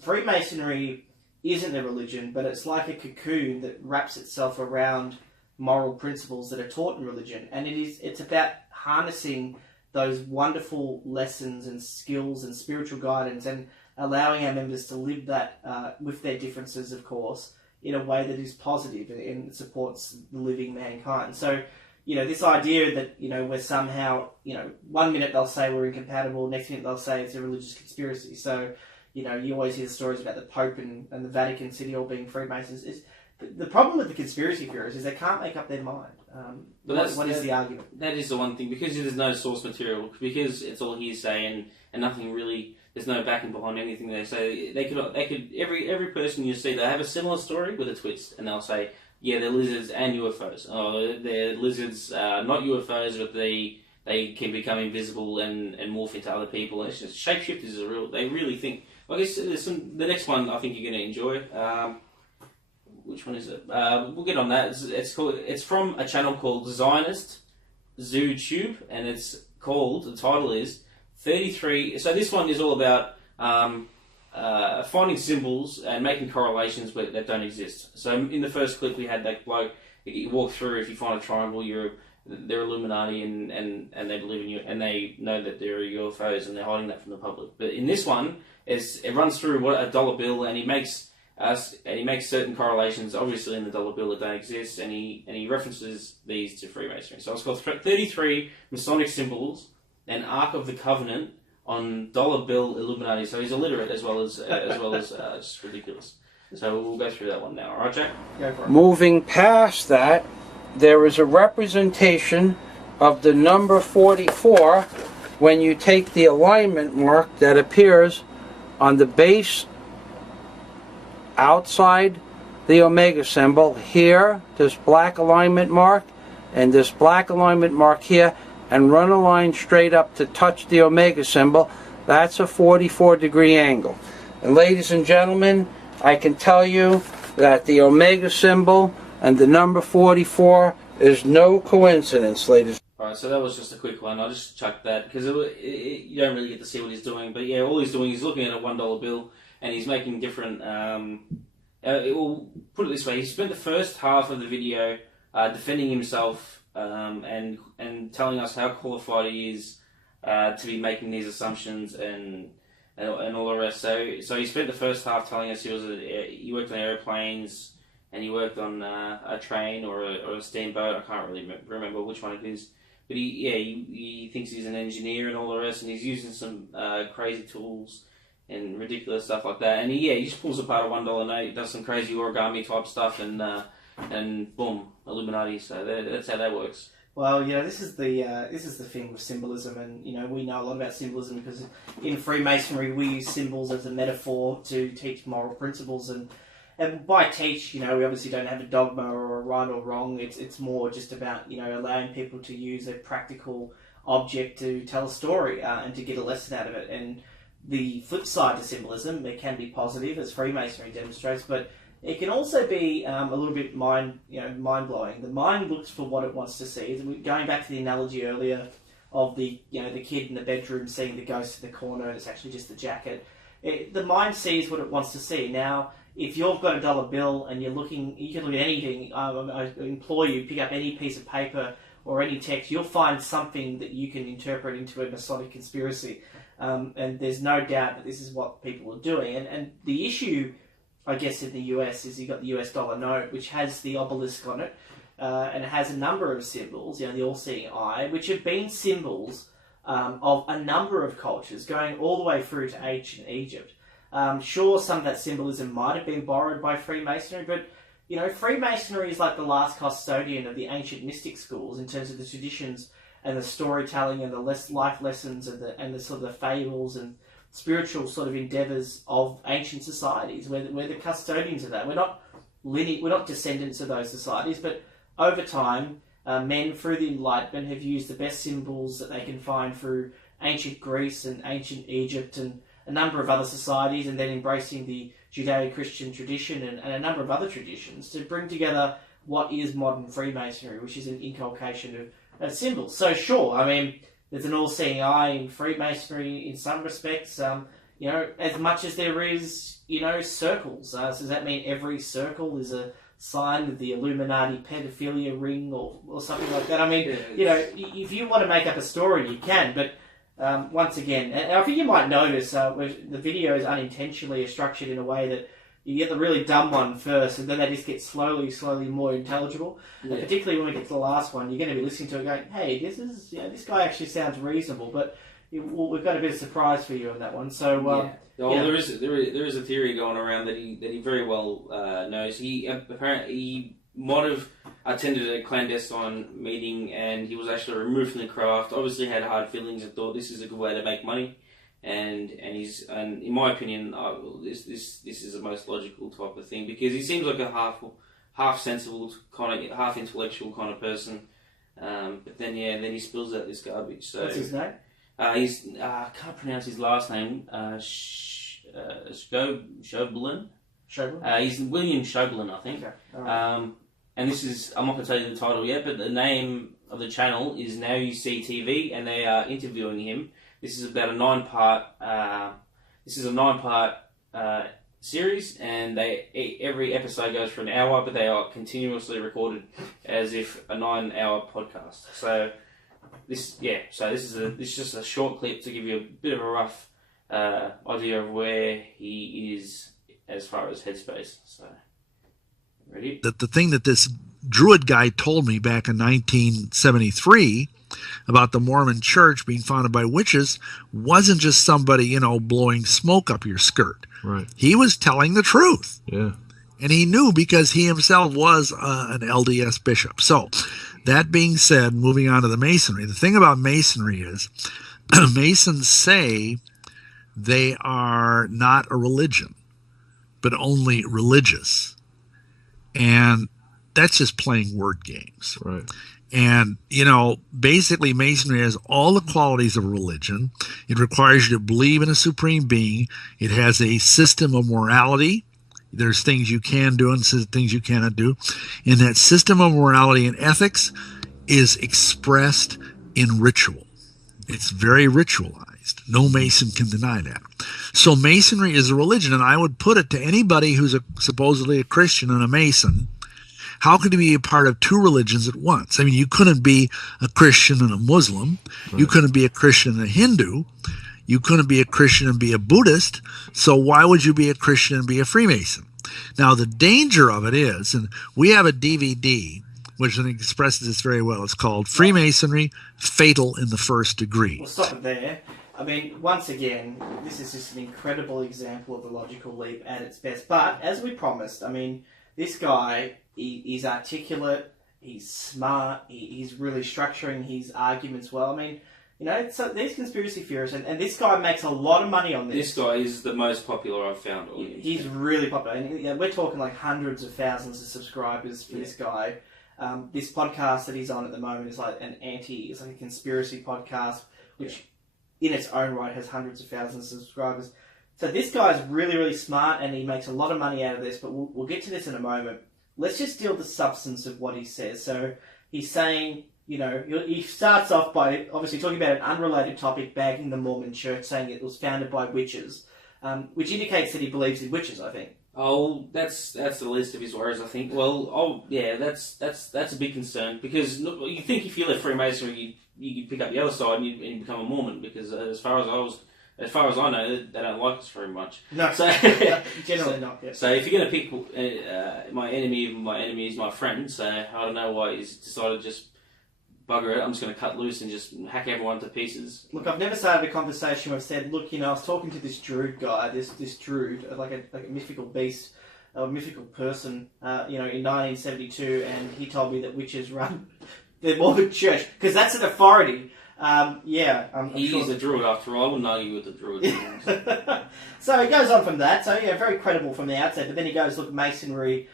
Freemasonry isn't a religion, but it's like a cocoon that wraps itself around moral principles that are taught in religion, and it's about harnessing those wonderful lessons and skills and spiritual guidance and allowing our members to live that with their differences, of course, in a way that is positive and supports the living mankind. So, this idea that, we're somehow, 1 minute they'll say we're incompatible, next minute they'll say it's a religious conspiracy. So, you always hear the stories about the Pope and the Vatican City all being Freemasons. The problem with the conspiracy theorists is they can't make up their mind. What is the argument? That is the one thing, because there's no source material, because it's all hearsay and nothing really. There's no backing behind anything they say. They could every person you see, they have a similar story with a twist, and they'll say, yeah, they're lizards and UFOs. Oh, they're lizards, not UFOs, but they can become invisible and morph into other people. And it's just shapeshifters are real. They really think. Well, the next one I think you're going to enjoy. Which one is it? We'll get on that. It's from a channel called Zionist ZooTube, and the title is 33. So this one is all about finding symbols and making correlations that don't exist. So in the first clip we had that bloke, you walk through, if you find a triangle, they're Illuminati and they believe in you, and they know that there are UFOs and they're hiding that from the public. But in this one, it runs through a dollar bill, and he makes certain correlations, obviously in the dollar bill, that don't exist, and he references these to Freemasonry. So it's called 33 Masonic symbols and Ark of the Covenant on dollar bill Illuminati. So he's illiterate as well as just ridiculous. So we'll go through that one now. All right, Jack? Go for it. Moving past that, there is a representation of the number 44 when you take the alignment mark that appears on the base outside the Omega symbol here, this black alignment mark, and this black alignment mark here, and run a line straight up to touch the Omega symbol. That's a 44-degree angle. And ladies and gentlemen, I can tell you that the Omega symbol and the number 44 is no coincidence, ladies. Alright, so that was just a quick one. I just chucked that because you don't really get to see what he's doing. But yeah, all he's doing is looking at a $1 bill, and he's making different. We'll put it this way: he spent the first half of the video defending himself and telling us how qualified he is to be making these assumptions and all the rest. So he spent the first half telling us he worked on airplanes and he worked on a train or a steamboat. I can't really remember which one it is. But he thinks he's an engineer and all the rest, and he's using some crazy tools and ridiculous stuff like that. And he just pulls apart a $1 note, does some crazy origami type stuff, and boom, Illuminati. So that's how that works. Well, this is the thing with symbolism, and we know a lot about symbolism because in Freemasonry we use symbols as a metaphor to teach moral principles, and by teach, we obviously don't have a dogma or a right or wrong. It's more just about allowing people to use a practical object to tell a story and to get a lesson out of it. And the flip side to symbolism, it can be positive, as Freemasonry demonstrates, but it can also be a little bit mind blowing. The mind looks for what it wants to see. Going back to the analogy earlier of the kid in the bedroom seeing the ghost in the corner, and it's actually just the jacket. The mind sees what it wants to see. Now, if you've got a dollar bill and you're looking, you can look at anything. I implore you, pick up any piece of paper or any text. You'll find something that you can interpret into a Masonic conspiracy. And there's no doubt that this is what people are doing. And the issue, I guess, in the US is you've got the US dollar note, which has the obelisk on it, and it has a number of symbols, the all-seeing eye, which have been symbols of a number of cultures, going all the way through to ancient Egypt. Sure, some of that symbolism might have been borrowed by Freemasonry, but Freemasonry is like the last custodian of the ancient mystic schools in terms of the traditions and the storytelling and the life lessons and the sort of the fables and spiritual sort of endeavours of ancient societies. We're the custodians of that. We're not descendants of those societies, but over time, men through the Enlightenment have used the best symbols that they can find through ancient Greece and ancient Egypt and a number of other societies, and then embracing the Judeo-Christian tradition and a number of other traditions to bring together what is modern Freemasonry, which is an inculcation of symbols. So sure, I mean, there's an all-seeing eye in Freemasonry in some respects, as much as there is, circles. So does that mean every circle is a sign of the Illuminati pedophilia ring or something like that? I mean, if you want to make up a story, you can, but once again, and I think you might notice the videos unintentionally are structured in a way that you get the really dumb one first, and then they just get slowly more intelligible. Yeah. And particularly when we get to the last one, you're going to be listening to it going, "Hey, this guy actually sounds reasonable," but we've got a bit of surprise for you on that one. So, there is a theory going around that he very well knows. He might have attended a clandestine meeting, and he was actually removed from the craft. Obviously, had hard feelings and thought this is a good way to make money. And in my opinion, this is the most logical type of thing, because he seems like a half sensible kind of, half intellectual kind of person. But then he spills out this garbage. So what's his name? I can't pronounce his last name. Schoebelen. He's William Schoebelen, I think. Okay. Right. And this is, I'm not going to tell you the title yet, but the name of the channel is Now You See TV, and they are interviewing him. This is about a 9-part. Series, and every episode goes for an hour, but they are continuously recorded as if a 9-hour podcast. So this is just a short clip to give you a bit of a rough idea of where he is as far as headspace. So, ready? The thing that this Druid guy told me back in 1973 about the Mormon church being founded by witches wasn't just somebody, blowing smoke up your skirt. Right. He was telling the truth. Yeah. And he knew, because he himself was an LDS bishop. So, that being said, moving on to the Masonry, the thing about Masonry is Masons say they are not a religion, but only religious. And that's just playing word games. Right. And, basically Masonry has all the qualities of religion. It requires you to believe in a supreme being. It has a system of morality. There's things you can do and things you cannot do. And that system of morality and ethics is expressed in ritual. It's very ritualized. No Mason can deny that. So Masonry is a religion, and I would put it to anybody who's supposedly a Christian and a Mason. How could you be a part of two religions at once? I mean, you couldn't be a Christian and a Muslim. Right. You couldn't be a Christian and a Hindu. You couldn't be a Christian and be a Buddhist. So why would you be a Christian and be a Freemason? Now, the danger of it is, and we have a DVD which expresses this very well. It's called Freemasonry, Fatal in the First Degree. We'll stop it there. I mean, once again, this is just an incredible example of the logical leap at its best. But, as we promised, I mean, this guy, he's articulate, he's smart, he's really structuring his arguments well. I mean, so these conspiracy theorists, and this guy makes a lot of money on this. This guy is the most popular I've found. He's really popular. And we're talking like hundreds of thousands of subscribers for this guy. This podcast that he's on at the moment is like it's like a conspiracy podcast, which in its own right has hundreds of thousands of subscribers. So this guy's really, really smart, and he makes a lot of money out of this, but we'll get to this in a moment. Let's just deal with the substance of what he says. So he's saying, he starts off by obviously talking about an unrelated topic, bagging the Mormon church, saying it was founded by witches, which indicates that he believes in witches, I think. Oh, that's the least of his worries, I think. Well, that's a big concern, because look, you think if you left Freemasonry, you could pick up the other side and you become a Mormon, because as far as I know, they don't like us very much. No, so, generally not. Yeah. So if you're going to pick my enemy is my friend. So I don't know why he's decided to just bugger it. I'm just going to cut loose and just hack everyone to pieces. Look, I've never started a conversation where I've said, look, I was talking to this druid guy, this druid, like a mythical beast, a mythical person, in 1972, and he told me that witches run the Mormon church, because that's an authority. He's a druid after all. I wouldn't argue with the druid. So he goes on from that. So, very credible from the outset. But then he goes, look, Masonry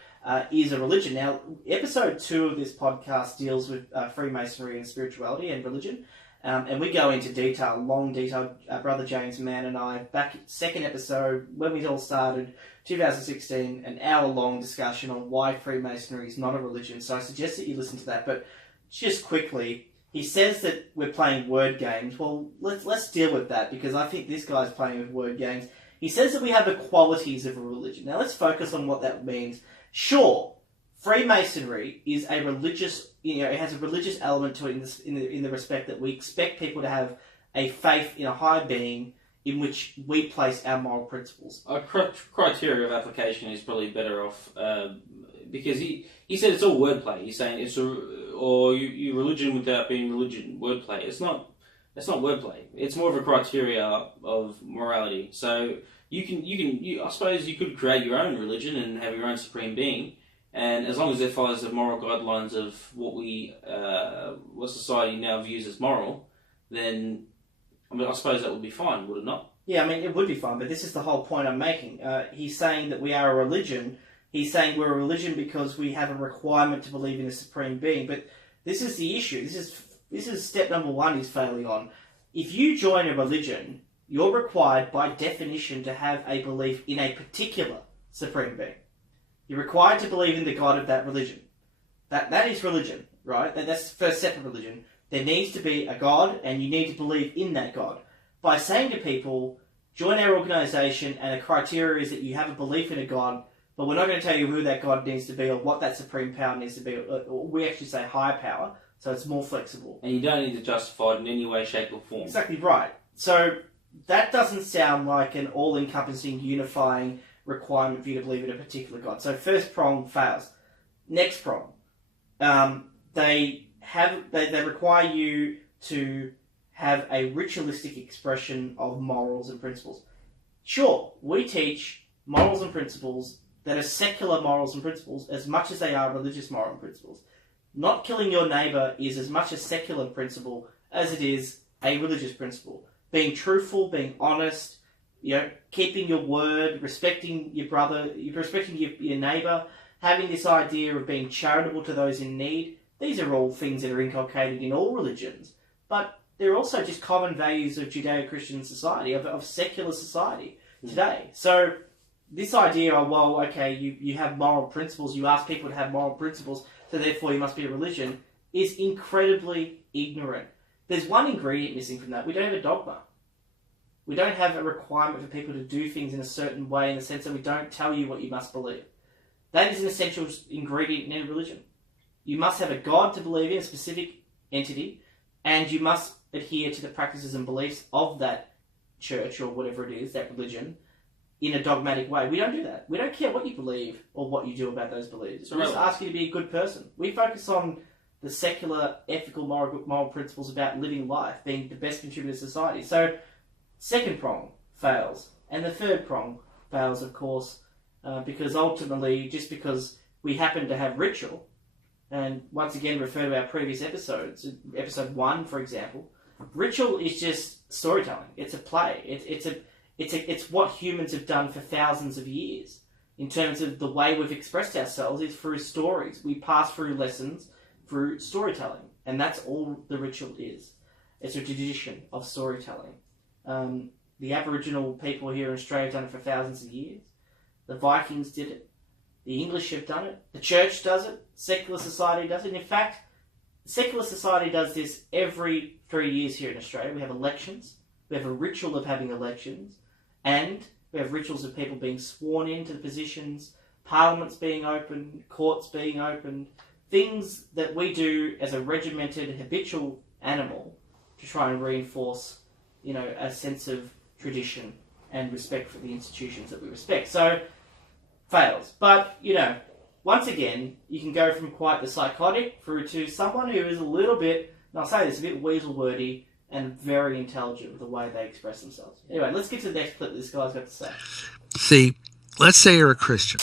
is a religion. Now, episode 2 of this podcast deals with Freemasonry and spirituality and religion. And we go into detail, long detail. Brother James Mann and I, back second episode, when we all started, 2016, an hour-long discussion on why Freemasonry is not a religion. So I suggest that you listen to that. But just quickly, he says that we're playing word games. Well, let's deal with that, because I think this guy's playing with word games. He says that we have the qualities of a religion. Now, let's focus on what that means. Sure, Freemasonry is a religious, it has a religious element to it in the respect that we expect people to have a faith in a higher being in which we place our moral principles. A criteria of application is probably better off, because he said it's all wordplay. He's saying it's you religion without being religion, wordplay. It's not wordplay. It's more of a criteria of morality. So I suppose you could create your own religion and have your own supreme being, and as long as it follows the moral guidelines of what society now views as moral, then I suppose that would be fine, would it not? Yeah, it would be fine, but this is the whole point I'm making. He's saying that we are a religion. He's saying we're a religion because we have a requirement to believe in a supreme being. But this is the issue. This is step number 1 he's failing on. If you join a religion, you're required by definition to have a belief in a particular supreme being. You're required to believe in the God of that religion. That is religion, right? That's the first step of religion. There needs to be a God, and you need to believe in that God. By saying to people, join our organisation, and the criteria is that you have a belief in a God, but we're not going to tell you who that God needs to be or what that supreme power needs to be. Or we actually say higher power, so it's more flexible. And you don't need to justify it in any way, shape or form. Exactly right. So that doesn't sound like an all-encompassing, unifying requirement for you to believe in a particular God. So first prong fails. Next prong. They require you to have a ritualistic expression of morals and principles. Sure, we teach morals and principles that are secular morals and principles as much as they are religious moral principles. Not killing your neighbour is as much a secular principle as it is a religious principle. Being truthful, being honest, keeping your word, respecting your brother, respecting your neighbour, having this idea of being charitable to those in need. These are all things that are inculcated in all religions, but they're also just common values of Judeo-Christian society, of secular society today. So this idea of, you have moral principles, you ask people to have moral principles, so therefore you must be a religion, is incredibly ignorant. There's one ingredient missing from that. We don't have a dogma. We don't have a requirement for people to do things in a certain way, in the sense that we don't tell you what you must believe. That is an essential ingredient in any religion. You must have a God to believe in, a specific entity, and you must adhere to the practices and beliefs of that church or whatever it is, that religion, in a dogmatic way. We don't do that. We don't care what you believe or what you do about those beliefs. We just ask you to be a good person. We focus on the secular, ethical, moral principles about living life, being the best contributor to society. So, second prong fails. And the third prong fails, of course, because ultimately, just because we happen to have ritual, and once again refer to our previous episodes, episode 1, for example, ritual is just storytelling. It's a play. It's what humans have done for thousands of years. In terms of the way we've expressed ourselves is through stories. We pass through lessons through storytelling, and that's all the ritual is. It's a tradition of storytelling. The Aboriginal people here in Australia have done it for thousands of years. The Vikings did it. The English have done it. The church does it. Secular society does it. And in fact, secular society does this every 3 years here in Australia. We have elections. We have a ritual of having elections. And We have rituals of people being sworn into the positions, parliaments being opened, courts being opened, things that we do as a regimented, habitual animal to try and reinforce, a sense of tradition and respect for the institutions that we respect. So, fails. But, once again, you can go from quite the psychotic through to someone who is a little bit, and I'll say this, a bit weasel-wordy and very intelligent with the way they express themselves. Anyway, let's get to the next clip that this guy's got to say. See, let's say you're a Christian,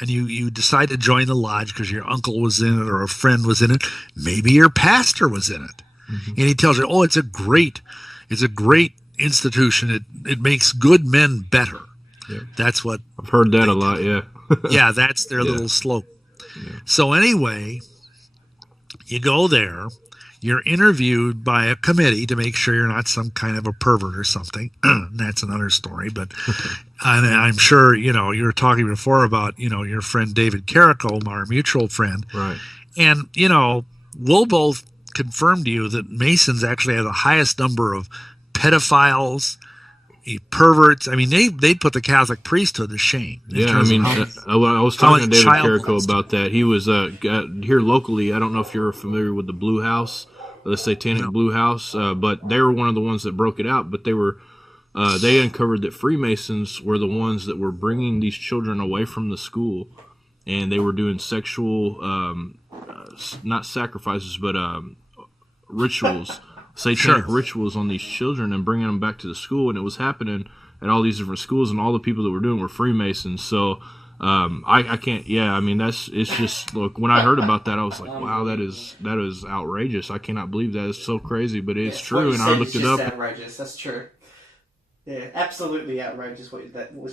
and you decide to join the lodge because your uncle was in it or a friend was in it. Maybe your pastor was in it. Mm-hmm. And he tells you, oh, it's a great institution. It makes good men better. Yeah. That's what I've heard that a lot. Yeah. Yeah, that's their little slope. Yeah. So anyway, you go there. You're interviewed by a committee to make sure you're not some kind of a pervert or something. That's another story. But and I'm sure, you were talking before about, your friend David Carrico, our mutual friend. Right. And, we'll both confirm to you that Masons actually have the highest number of pedophiles, perverts. I mean, they put the Catholic priesthood to shame. Yeah, I mean, I was talking to David Carrico about that. He was here locally. I don't know if you're familiar with the Blue House, the Satanic Blue House, but they were one of the ones that broke it out. But they uncovered that Freemasons were the ones that were bringing these children away from the school, and they were doing sexual, not sacrifices, but rituals. Satanic rituals on these children and bringing them back to the school, and it was happening at all these different schools, and all the people that were doing were Freemasons. So I can't. Yeah, I mean it's just look. When I heard about that, I was like, wow, that is outrageous. I cannot believe that. It's so crazy, but it's true. And I looked it up. Outrageous. That's true. Yeah, absolutely outrageous what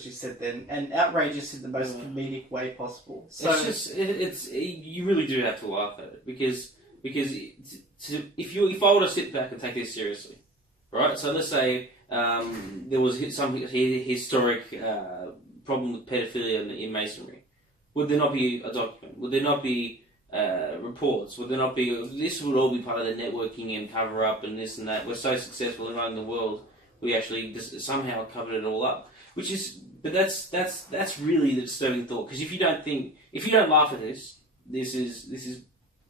you said then, and outrageous in the most comedic way possible. So it's you really do have to laugh at it because if I were to sit back and take this seriously, right? So let's say there was some historic problem with pedophilia in Masonry. Would there not be a document? Would there not be reports? Would there not be? This would all be part of the networking and cover up and this and that. We're so successful around the world. We actually somehow covered it all up. But that's really the disturbing thought. Because if you don't laugh at this is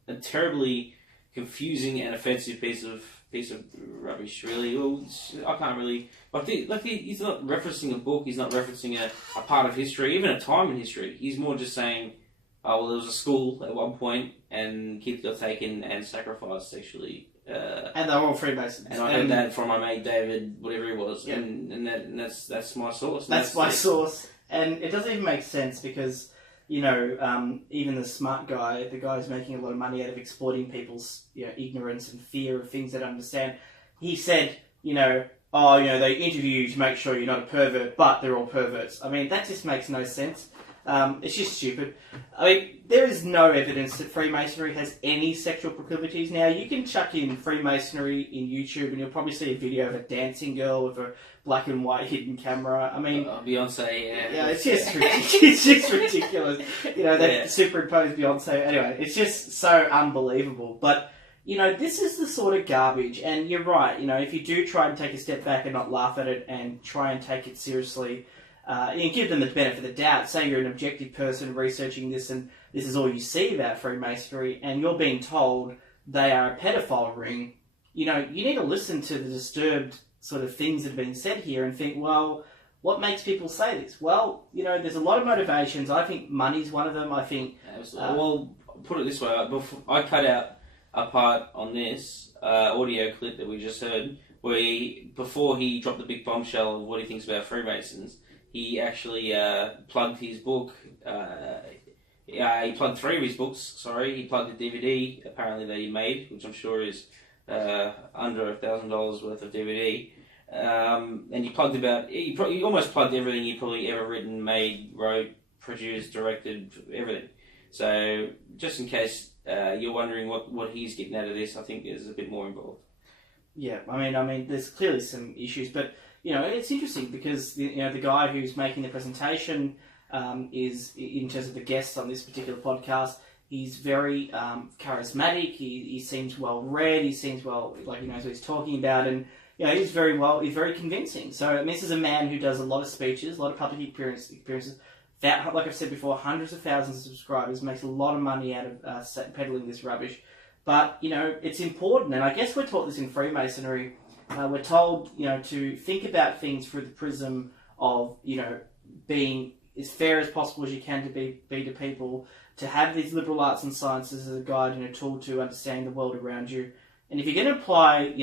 a terribly confusing and offensive piece of rubbish. Really, well, I can't really. He's not referencing a book. He's not referencing a part of history, even a time in history. He's more just saying, oh well, there was a school at one point, and kids got taken and sacrificed sexually. And they're all Freemasons. And I heard that from my mate David, whatever he was, and that's my source. That's my source, and it doesn't even make sense because. Even the smart guy, the guy who's making a lot of money out of exploiting people's ignorance and fear of things they don't understand, he said, they interview you to make sure you're not a pervert, but they're all perverts. I mean, that just makes no sense. It's just stupid. I mean, there is no evidence that Freemasonry has any sexual proclivities. Now, you can chuck in Freemasonry in YouTube and you'll probably see a video of a dancing girl with a black and white hidden camera. I mean... Beyonce, Yeah, it's just ridiculous. It's just ridiculous. That superimposed Beyonce. Anyway, it's just so unbelievable. But, this is the sort of garbage. And you're right, if you do try and take a step back and not laugh at it and try and take it seriously... and give them the benefit of the doubt. Say you're an objective person researching this and this is all you see about Freemasonry and you're being told they are a pedophile ring, you need to listen to the disturbed sort of things that have been said here and think, well, what makes people say this? Well, there's a lot of motivations. I think money's one of them. I think... well, put it this way. I cut out a part on this audio clip that we just heard where before he dropped the big bombshell of what he thinks about Freemasons... He actually plugged his book. He plugged 3 of his books. Sorry, he plugged the DVD apparently that he made, which I'm sure is under $1,000 worth of DVD. And he plugged he almost plugged everything he probably ever written, made, wrote, produced, directed, everything. So just in case you're wondering what he's getting out of this, I think there's a bit more involved. Yeah, I mean, there's clearly some issues, but. It's interesting because the guy who's making the presentation is, in terms of the guests on this particular podcast, he's very charismatic. He seems well read. He seems like he knows what he's talking about, and he's very convincing. So, I mean, this is a man who does a lot of speeches, a lot of public appearances. That, like I've said before, hundreds of thousands of subscribers, makes a lot of money out of peddling this rubbish. But, it's important, and I guess we're taught this in Freemasonry. We're told, to think about things through the prism of, being as fair as possible as you can to be to people, to have these liberal arts and sciences as a guide and a tool to understanding the world around you. And if you're going to apply,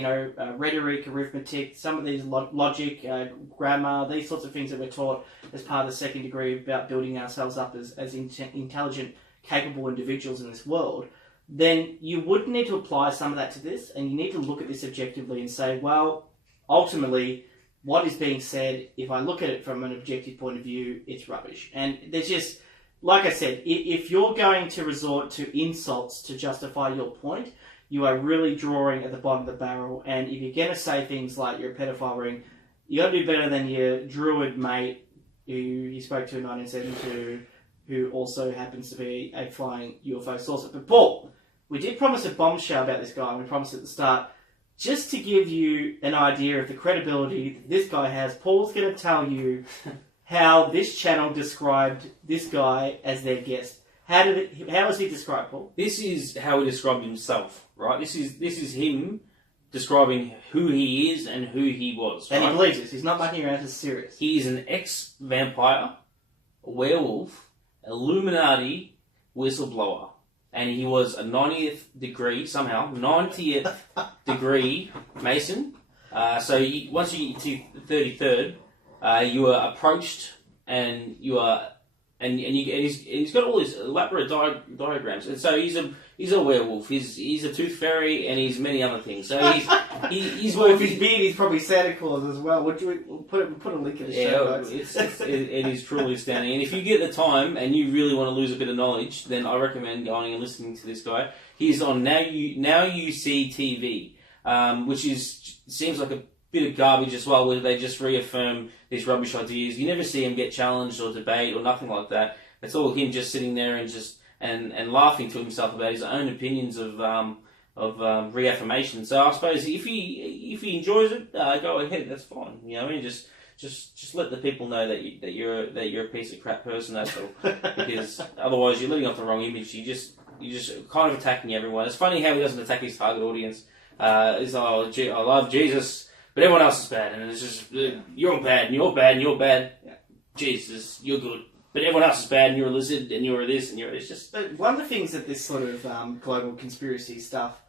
rhetoric, arithmetic, some of these logic, grammar, these sorts of things that we're taught as part of the second degree about building ourselves up as intelligent, capable individuals in this world, then you would need to apply some of that to this, and you need to look at this objectively and say, well, ultimately, what is being said, if I look at it from an objective point of view, it's rubbish. And there's just, like I said, if you're going to resort to insults to justify your point, you are really drawing at the bottom of the barrel. And if you're going to say things like you're a pedophile ring, you got to do better than your druid mate who you spoke to in 1972, who also happens to be a flying UFO saucer. But Paul, we did promise a bombshell about this guy, and we promised at the start, just to give you an idea of the credibility that this guy has. Paul's going to tell you how this channel described this guy as their guest. How was he described, Paul? This is how he described himself, right? This is him describing who he is and who he was. Right? And he believes this. He's not mucking around. He's serious. He is an ex-vampire, a werewolf, Illuminati whistleblower. And he was a 90th degree Mason. So once you get to the 33rd, you are approached, and you are, and he's got all these elaborate diagrams. And so he's a werewolf. He's a tooth fairy, and he's many other things. So he's well, with his beard, he's probably Santa Claus as well. We'll put a link in the show notes. It is truly astounding. And if you get the time and you really want to lose a bit of knowledge, then I recommend going and listening to this guy. He's on Now You See TV, which seems like a bit of garbage as well, where they just reaffirm these rubbish ideas. You never see him get challenged or debate or nothing like that. It's all him just sitting there and just and laughing to himself about his own opinions of reaffirmation. So I suppose if he enjoys it, go ahead. That's fine. Just let the people know that you're a piece of crap person. That's all. Because otherwise you're letting off the wrong image. You're just kind of attacking everyone. It's funny how he doesn't attack his target audience. He's like, I love Jesus, but everyone else is bad, and it's just you're bad, and you're bad, and you're bad. Yeah. Jesus, you're good, but everyone else is bad, and you're a lizard, and you're this, and it's just one of the things that this sort of global conspiracy stuff,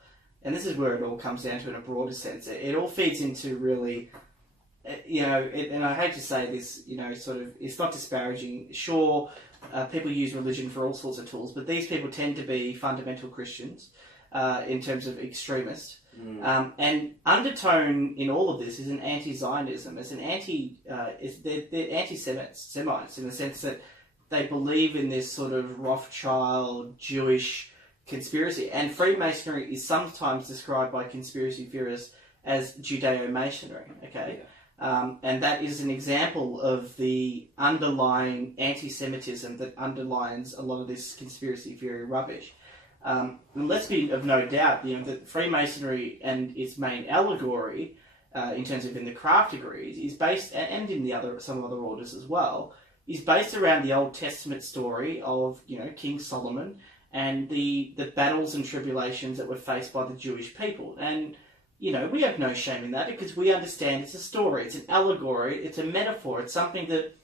and this is where it all comes down to in a broader sense. It all feeds into really, and I hate to say this, sort of, it's not disparaging. Sure, people use religion for all sorts of tools, but these people tend to be fundamental Christians in terms of extremists. And undertone in all of this is an anti-Zionism. It's an they're anti-Semites in the sense that they believe in this sort of Rothschild Jewish conspiracy. And Freemasonry is sometimes described by conspiracy theorists as Judeo-Masonry. Okay. Yeah. And that is an example of the underlying anti-Semitism that underlines a lot of this conspiracy theory rubbish. And let's be of no doubt, that Freemasonry and its main allegory, in terms of in the craft degrees, is based, and in some other orders as well, is based around the Old Testament story of, King Solomon and the battles and tribulations that were faced by the Jewish people. And, we have no shame in that because we understand it's a story, it's an allegory, it's a metaphor, it's something that,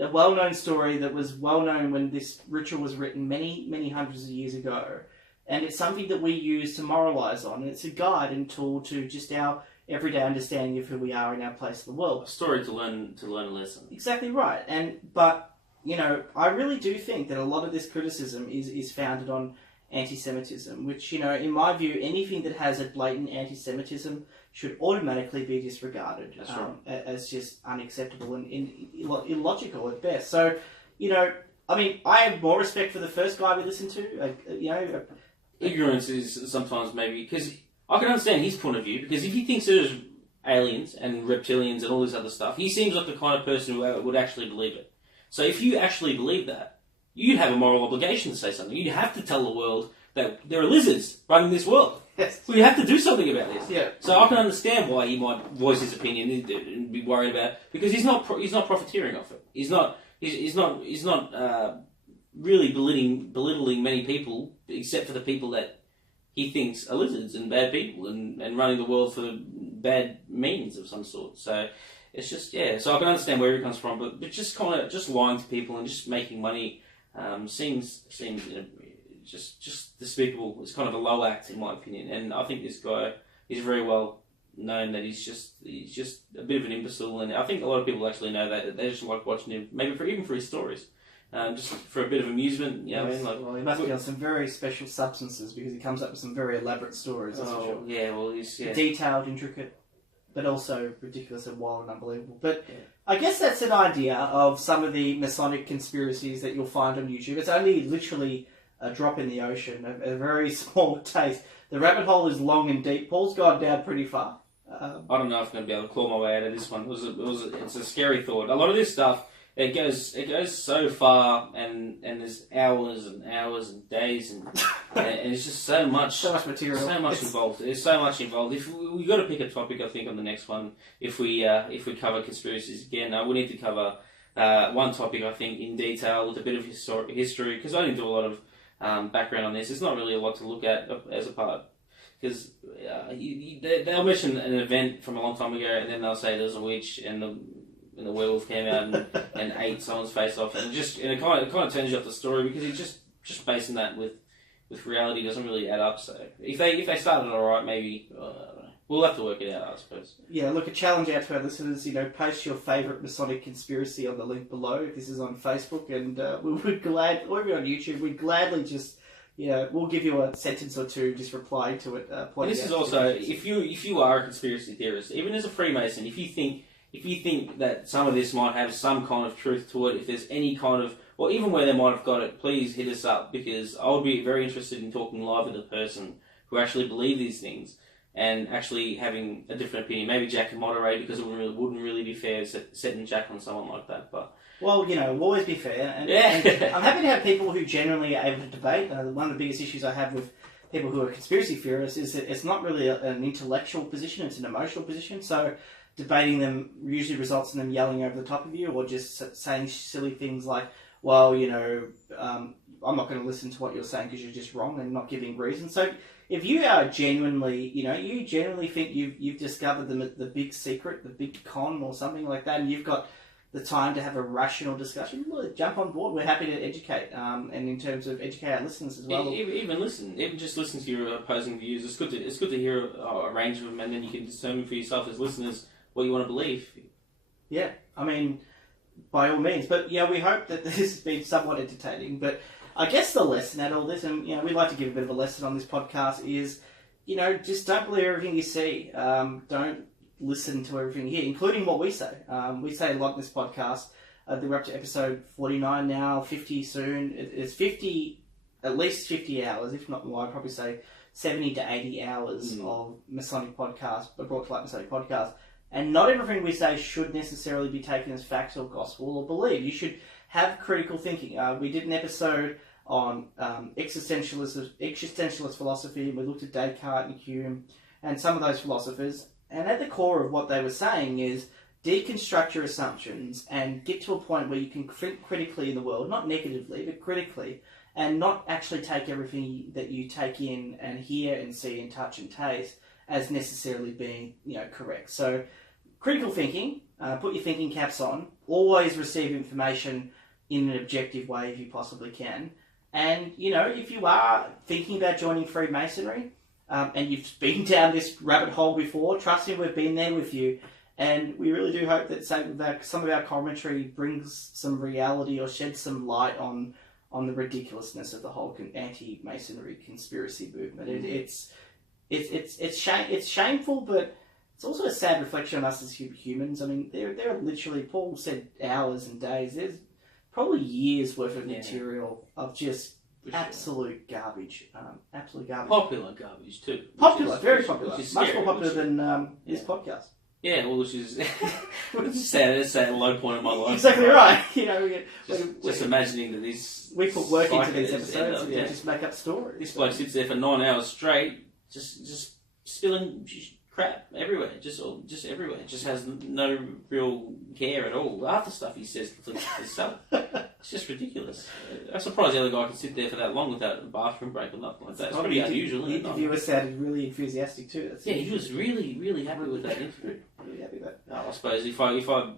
a well-known story that was well-known when this ritual was written many, many hundreds of years ago. And it's something that we use to moralise on. And it's a guide and tool to just our everyday understanding of who we are in our place in the world. A story to learn a lesson. Exactly right. But I really do think that a lot of this criticism is founded on anti-Semitism, which, in my view, anything that has a blatant anti-Semitism should automatically be disregarded as just unacceptable and illogical at best. So, I have more respect for the first guy we listened to. Ignorance is sometimes maybe, because I can understand his point of view, because if he thinks there's aliens and reptilians and all this other stuff, he seems like the kind of person who would actually believe it. So if you actually believe that, you'd have a moral obligation to say something. You'd have to tell the world that there are lizards running this world. Yes. Well, you have to do something about this. Yeah. So I can understand why he might voice his opinion and be worried about it, because he's not profiteering off it. He's not really belittling many people, except for the people that he thinks are lizards and bad people and running the world for bad means of some sort. So it's just, so I can understand where he comes from, but just kind of just lying to people and just making money seems just despicable. It's kind of a low act, in my opinion. And I think this guy is very well known that he's just a bit of an imbecile, and I think a lot of people actually know that they just like watching him, maybe even for his stories. Just for a bit of amusement, you know what I mean? Like, well, he must be on some very special substances, because he comes up with some very elaborate stories, that's for sure. Yeah, well, he's... Yeah. Detailed, intricate, but also ridiculous and wild and unbelievable. But I guess that's an idea of some of the Masonic conspiracies that you'll find on YouTube. It's only literally a drop in the ocean, a very small taste. The rabbit hole is long and deep. Paul's gone down pretty far. I don't know if I'm going to be able to claw my way out of this one. It's a scary thought. A lot of this stuff... It goes so far, and there's hours and hours and days, and it's just so much material, so much involved. There's so much involved. If we got to pick a topic, I think on the next one, if we cover conspiracies again, we need to cover one topic, I think, in detail with a bit of history, because I didn't do a lot of background on this. There's not really a lot to look at as a part, because they'll mention an event from a long time ago, and then they'll say there's a witch and the werewolf came out and ate someone's face off, and it kind of turns you off the story, because he's just basing that with reality doesn't really add up. So if they started all right, maybe we'll have to work it out, I suppose. Yeah, look, a challenge out to our listeners. Post your favourite Masonic conspiracy on the link below. If this is on Facebook, and or if you're on YouTube, we'd gladly just. We'll give you a sentence or two, just reply to it. And this is also, if you are a conspiracy theorist, even as a Freemason, if you think that some of this might have some kind of truth to it, if there's any kind of, or even where they might have got it, please hit us up, because I would be very interested in talking live with a person who actually believe these things and actually having a different opinion. Maybe Jack can moderate, because it wouldn't really be fair setting Jack on someone like that. But well, we'll always be fair. And I'm happy to have people who genuinely are able to debate. One of the biggest issues I have with people who are conspiracy theorists is that it's not really an intellectual position, it's an emotional position. So debating them usually results in them yelling over the top of you, or just saying silly things like, well, I'm not going to listen to what you're saying because you're just wrong, and not giving reasons. So if you are genuinely, you genuinely think you've discovered the big secret, the big con or something like that, and you've got the time to have a rational discussion, well, jump on board. We're happy to educate, and in terms of educate our listeners as well. Even just listen to your opposing views. It's good to hear a range of them, and then you can determine for yourself as listeners what you want to believe. Yeah, by all means. But we hope that this has been somewhat entertaining. But I guess the lesson out of all this, and we like to give a bit of a lesson on this podcast, is just don't believe everything you see. Don't listen to everything you hear, including what we say. We say a lot in this podcast. We're up to episode 49 now, 50 soon. It's 50, at least 50 hours, if not more. I'd probably say 70 to 80 hours of Masonic podcast, brought to Light Masonic Podcast. And not everything we say should necessarily be taken as facts or gospel or believed. You should have critical thinking. We did an episode on existentialist philosophy, and we looked at Descartes and Hume and some of those philosophers. And at the core of what they were saying is deconstruct your assumptions and get to a point where you can think critically in the world, not negatively, but critically, and not actually take everything that you take in and hear and see and touch and taste as necessarily being, correct. So, critical thinking, put your thinking caps on, always receive information in an objective way if you possibly can. And, if you are thinking about joining Freemasonry, and you've been down this rabbit hole before, trust me, we've been there with you. And we really do hope that some of our commentary brings some reality or sheds some light on the ridiculousness of the whole anti-Masonry conspiracy movement. It's shameful, but it's also a sad reflection on us as humans. There are literally, Paul said hours and days. There's probably years worth of material of just absolute garbage. Absolute garbage. Popular garbage too. Very popular. Much more popular than this podcast. Yeah, well, which is say a low point in my life. Exactly right. Just imagining that we put work into these episodes and just make up stories. This bloke sits there for 9 hours straight, just spilling crap everywhere, just everywhere. Just has no real care at all. Half the stuff he says to himself, it's just ridiculous. I'm surprised the other guy can sit there for that long without a bathroom break or nothing like that. It's pretty unusual. The interviewer sounded really enthusiastic too. He was really happy with that interview. Really happy with that. I suppose if I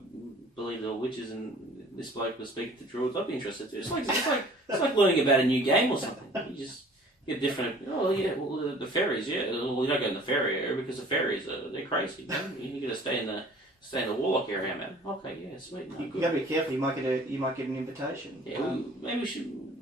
believed all witches and this bloke was speaking to druids, I'd be interested too. It's like learning about a new game or something. You just get different. Oh yeah, well the fairies, yeah. Well, you don't go in the fairy area because the fairies they're crazy. Man. You got to stay in the warlock area, man. Okay, yeah, sweet. No, you got to be careful. You might get an invitation. Yeah, maybe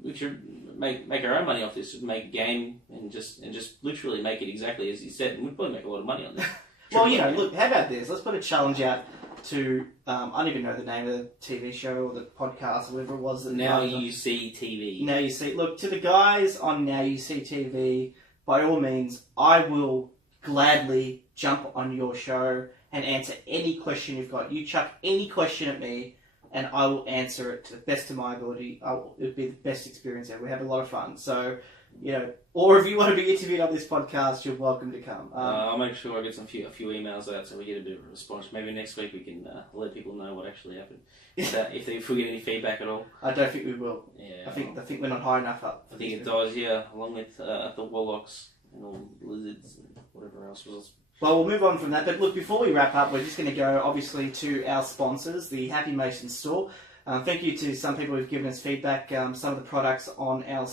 we should make our own money off this. Make a game and just literally make it exactly as he said, and we'd probably make a lot of money on this. Well, look, how about this? Let's put a challenge out to, I don't even know the name of the TV show or the podcast or whatever it was. Now You See TV. Now You See. Look, to the guys on Now You See TV, by all means, I will gladly jump on your show and answer any question you've got. You chuck any question at me and I will answer it to the best of my ability. It'll be the best experience ever. We have a lot of fun. So, or if you want to be interviewed on this podcast, you're welcome to come. I'll make sure I get a few emails out so we get a bit of a response. Maybe next week we can let people know what actually happened. If we get any feedback at all. I don't think we will. Yeah, I think we're not high enough up. I think it dies, yeah, along with the warlocks and all lizards and whatever else was. Well, we'll move on from that. But look, before we wrap up, we're just going to go, obviously, to our sponsors, the Happy Mason store. Thank you to some people who've given us feedback. Some of the products on our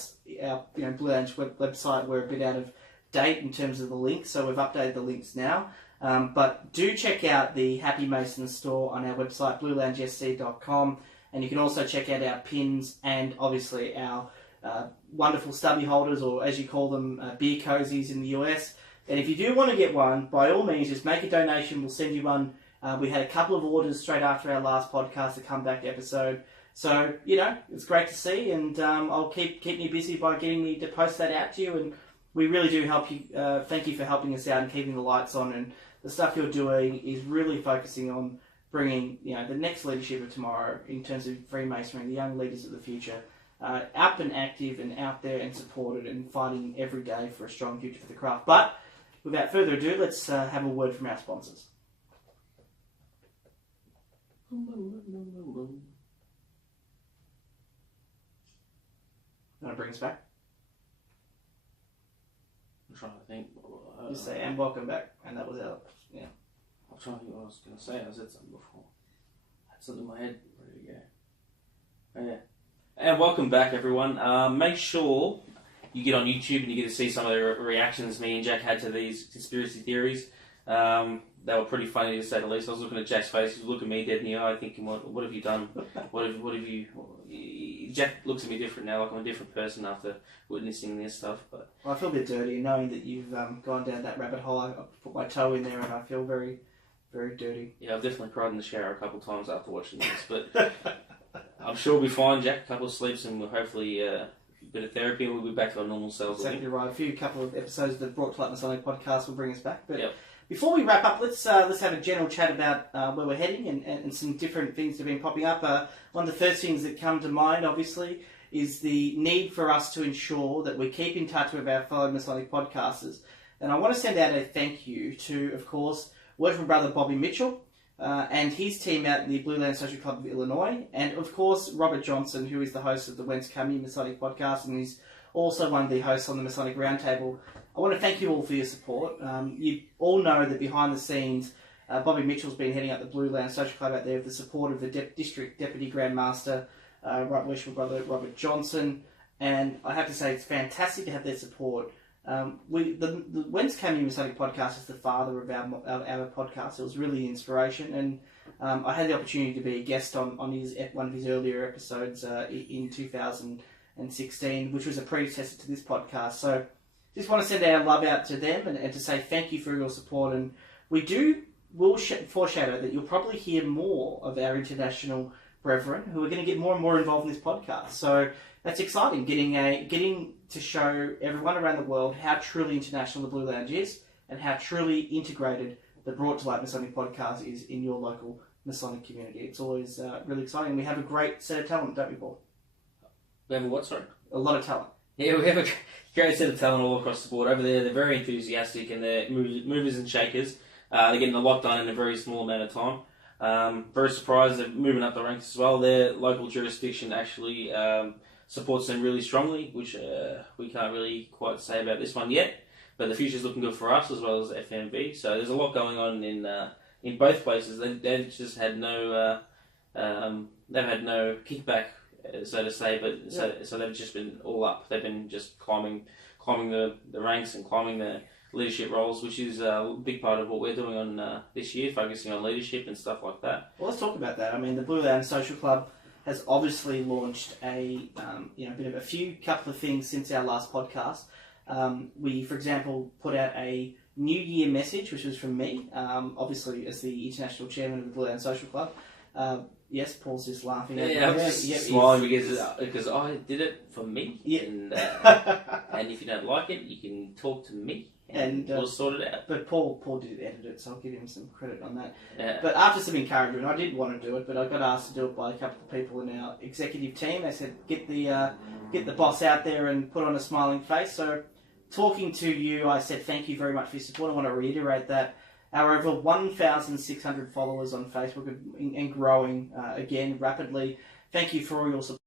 Blue Lounge website were a bit out of date in terms of the links, so we've updated the links now. But do check out the Happy Mason store on our website, blueloungesc.com, and you can also check out our pins and obviously our wonderful stubby holders, or as you call them, beer cozies in the US. And if you do want to get one, by all means, just make a donation. We'll send you one. We had a couple of orders straight after our last podcast, the comeback episode. So, it's great to see, and I'll keep you busy by getting me to post that out to you. And we really do help you. Thank you for helping us out and keeping the lights on. And the stuff you're doing is really focusing on bringing, the next leadership of tomorrow in terms of Freemasonry, the young leaders of the future, up and active and out there and supported and fighting every day for a strong future for the craft. But without further ado, let's have a word from our sponsors. Want to bring us back? I'm trying to think. Just say, and welcome back. And that was our, I'm trying to think what I was going to say. I said something before. I had something in my head ready to go. Oh, yeah. And welcome back, everyone. Make sure you get on YouTube and you get to see some of the reactions me and Jack had to these conspiracy theories. They were pretty funny to say the least. I was looking at Jack's face. He was looking me dead in the eye, thinking, "What have you done? What have you?" Jack looks at me different now, like I'm a different person after witnessing this stuff. But I feel a bit dirty knowing that you've gone down that rabbit hole. I put my toe in there, and I feel very, very dirty. Yeah, I've definitely cried in the shower a couple of times after watching this, but I'm sure we'll be fine. Jack, a couple of sleeps, and we'll hopefully a bit of therapy, and we'll be back to our normal selves. Exactly right. A couple of episodes of the Brought to Light Masonic Podcast will bring us back, but. Yep. Before we wrap up, let's have a general chat about where we're heading and some different things that have been popping up. One of the first things that come to mind, obviously, is the need for us to ensure that we keep in touch with our fellow Masonic podcasters. And I want to send out a thank you to, of course, Word from Brother Bobby Mitchell and his team out in the Blue Land Social Club of Illinois. And, of course, Robert Johnson, who is the host of the Whence Come You Masonic Podcast, and he's also one of the hosts on the Masonic Roundtable. I want to thank you all for your support. You all know that behind the scenes, Bobby Mitchell's been heading up the Blue Land Social Club out there with the support of the District Deputy Grand Master, Right Worshipful Brother Robert Johnson. And I have to say, it's fantastic to have their support. The Whence Come You Masonic Podcast is the father of our podcast. It was really an inspiration. And I had the opportunity to be a guest on one of his earlier episodes in 2016, which was a predecessor to this podcast. So just want to send our love out to them and to say thank you for your support. And we'll foreshadow that you'll probably hear more of our international brethren who are going to get more and more involved in this podcast. So that's exciting, getting to show everyone around the world how truly international the Blue Lounge is and how truly integrated the Brought to Light Masonic Podcast is in your local Masonic community. It's always really exciting. We have a great set of talent, don't we, Paul? We have a what, sorry? A lot of talent. Yeah, we have a great set of talent all across the board over there. They're very enthusiastic and they're movers and shakers. They're getting a lot done in a very small amount of time. Very surprised they're moving up the ranks as well. Their local jurisdiction actually supports them really strongly, which we can't really quite say about this one yet. But the future's looking good for us as well as FMB. So there's a lot going on in both places. They've just had no they've had no kickback, so to say. But so they've just been all up. They've been just climbing the ranks and climbing the leadership roles, which is a big part of what we're doing on this year, focusing on leadership and stuff like that. Well, let's talk about that. I mean, the Blue Land Social Club has obviously launched a couple of things since our last podcast. We, for example, put out a New Year message, which was from me, obviously as the international chairman of the Blue Land Social Club. Yes, Paul's just laughing. I'm just smiling because I did it for me. Yeah. And if you don't like it, you can talk to me and we'll sort it out. But Paul did edit it, so I'll give him some credit on that. Yeah. But after some encouragement, I did want to do it, but I got asked to do it by a couple of people in our executive team. They said, get the boss out there and put on a smiling face. So talking to you, I said thank you very much for your support. I want to reiterate that. Our over 1,600 followers on Facebook and growing again rapidly. Thank you for all your support.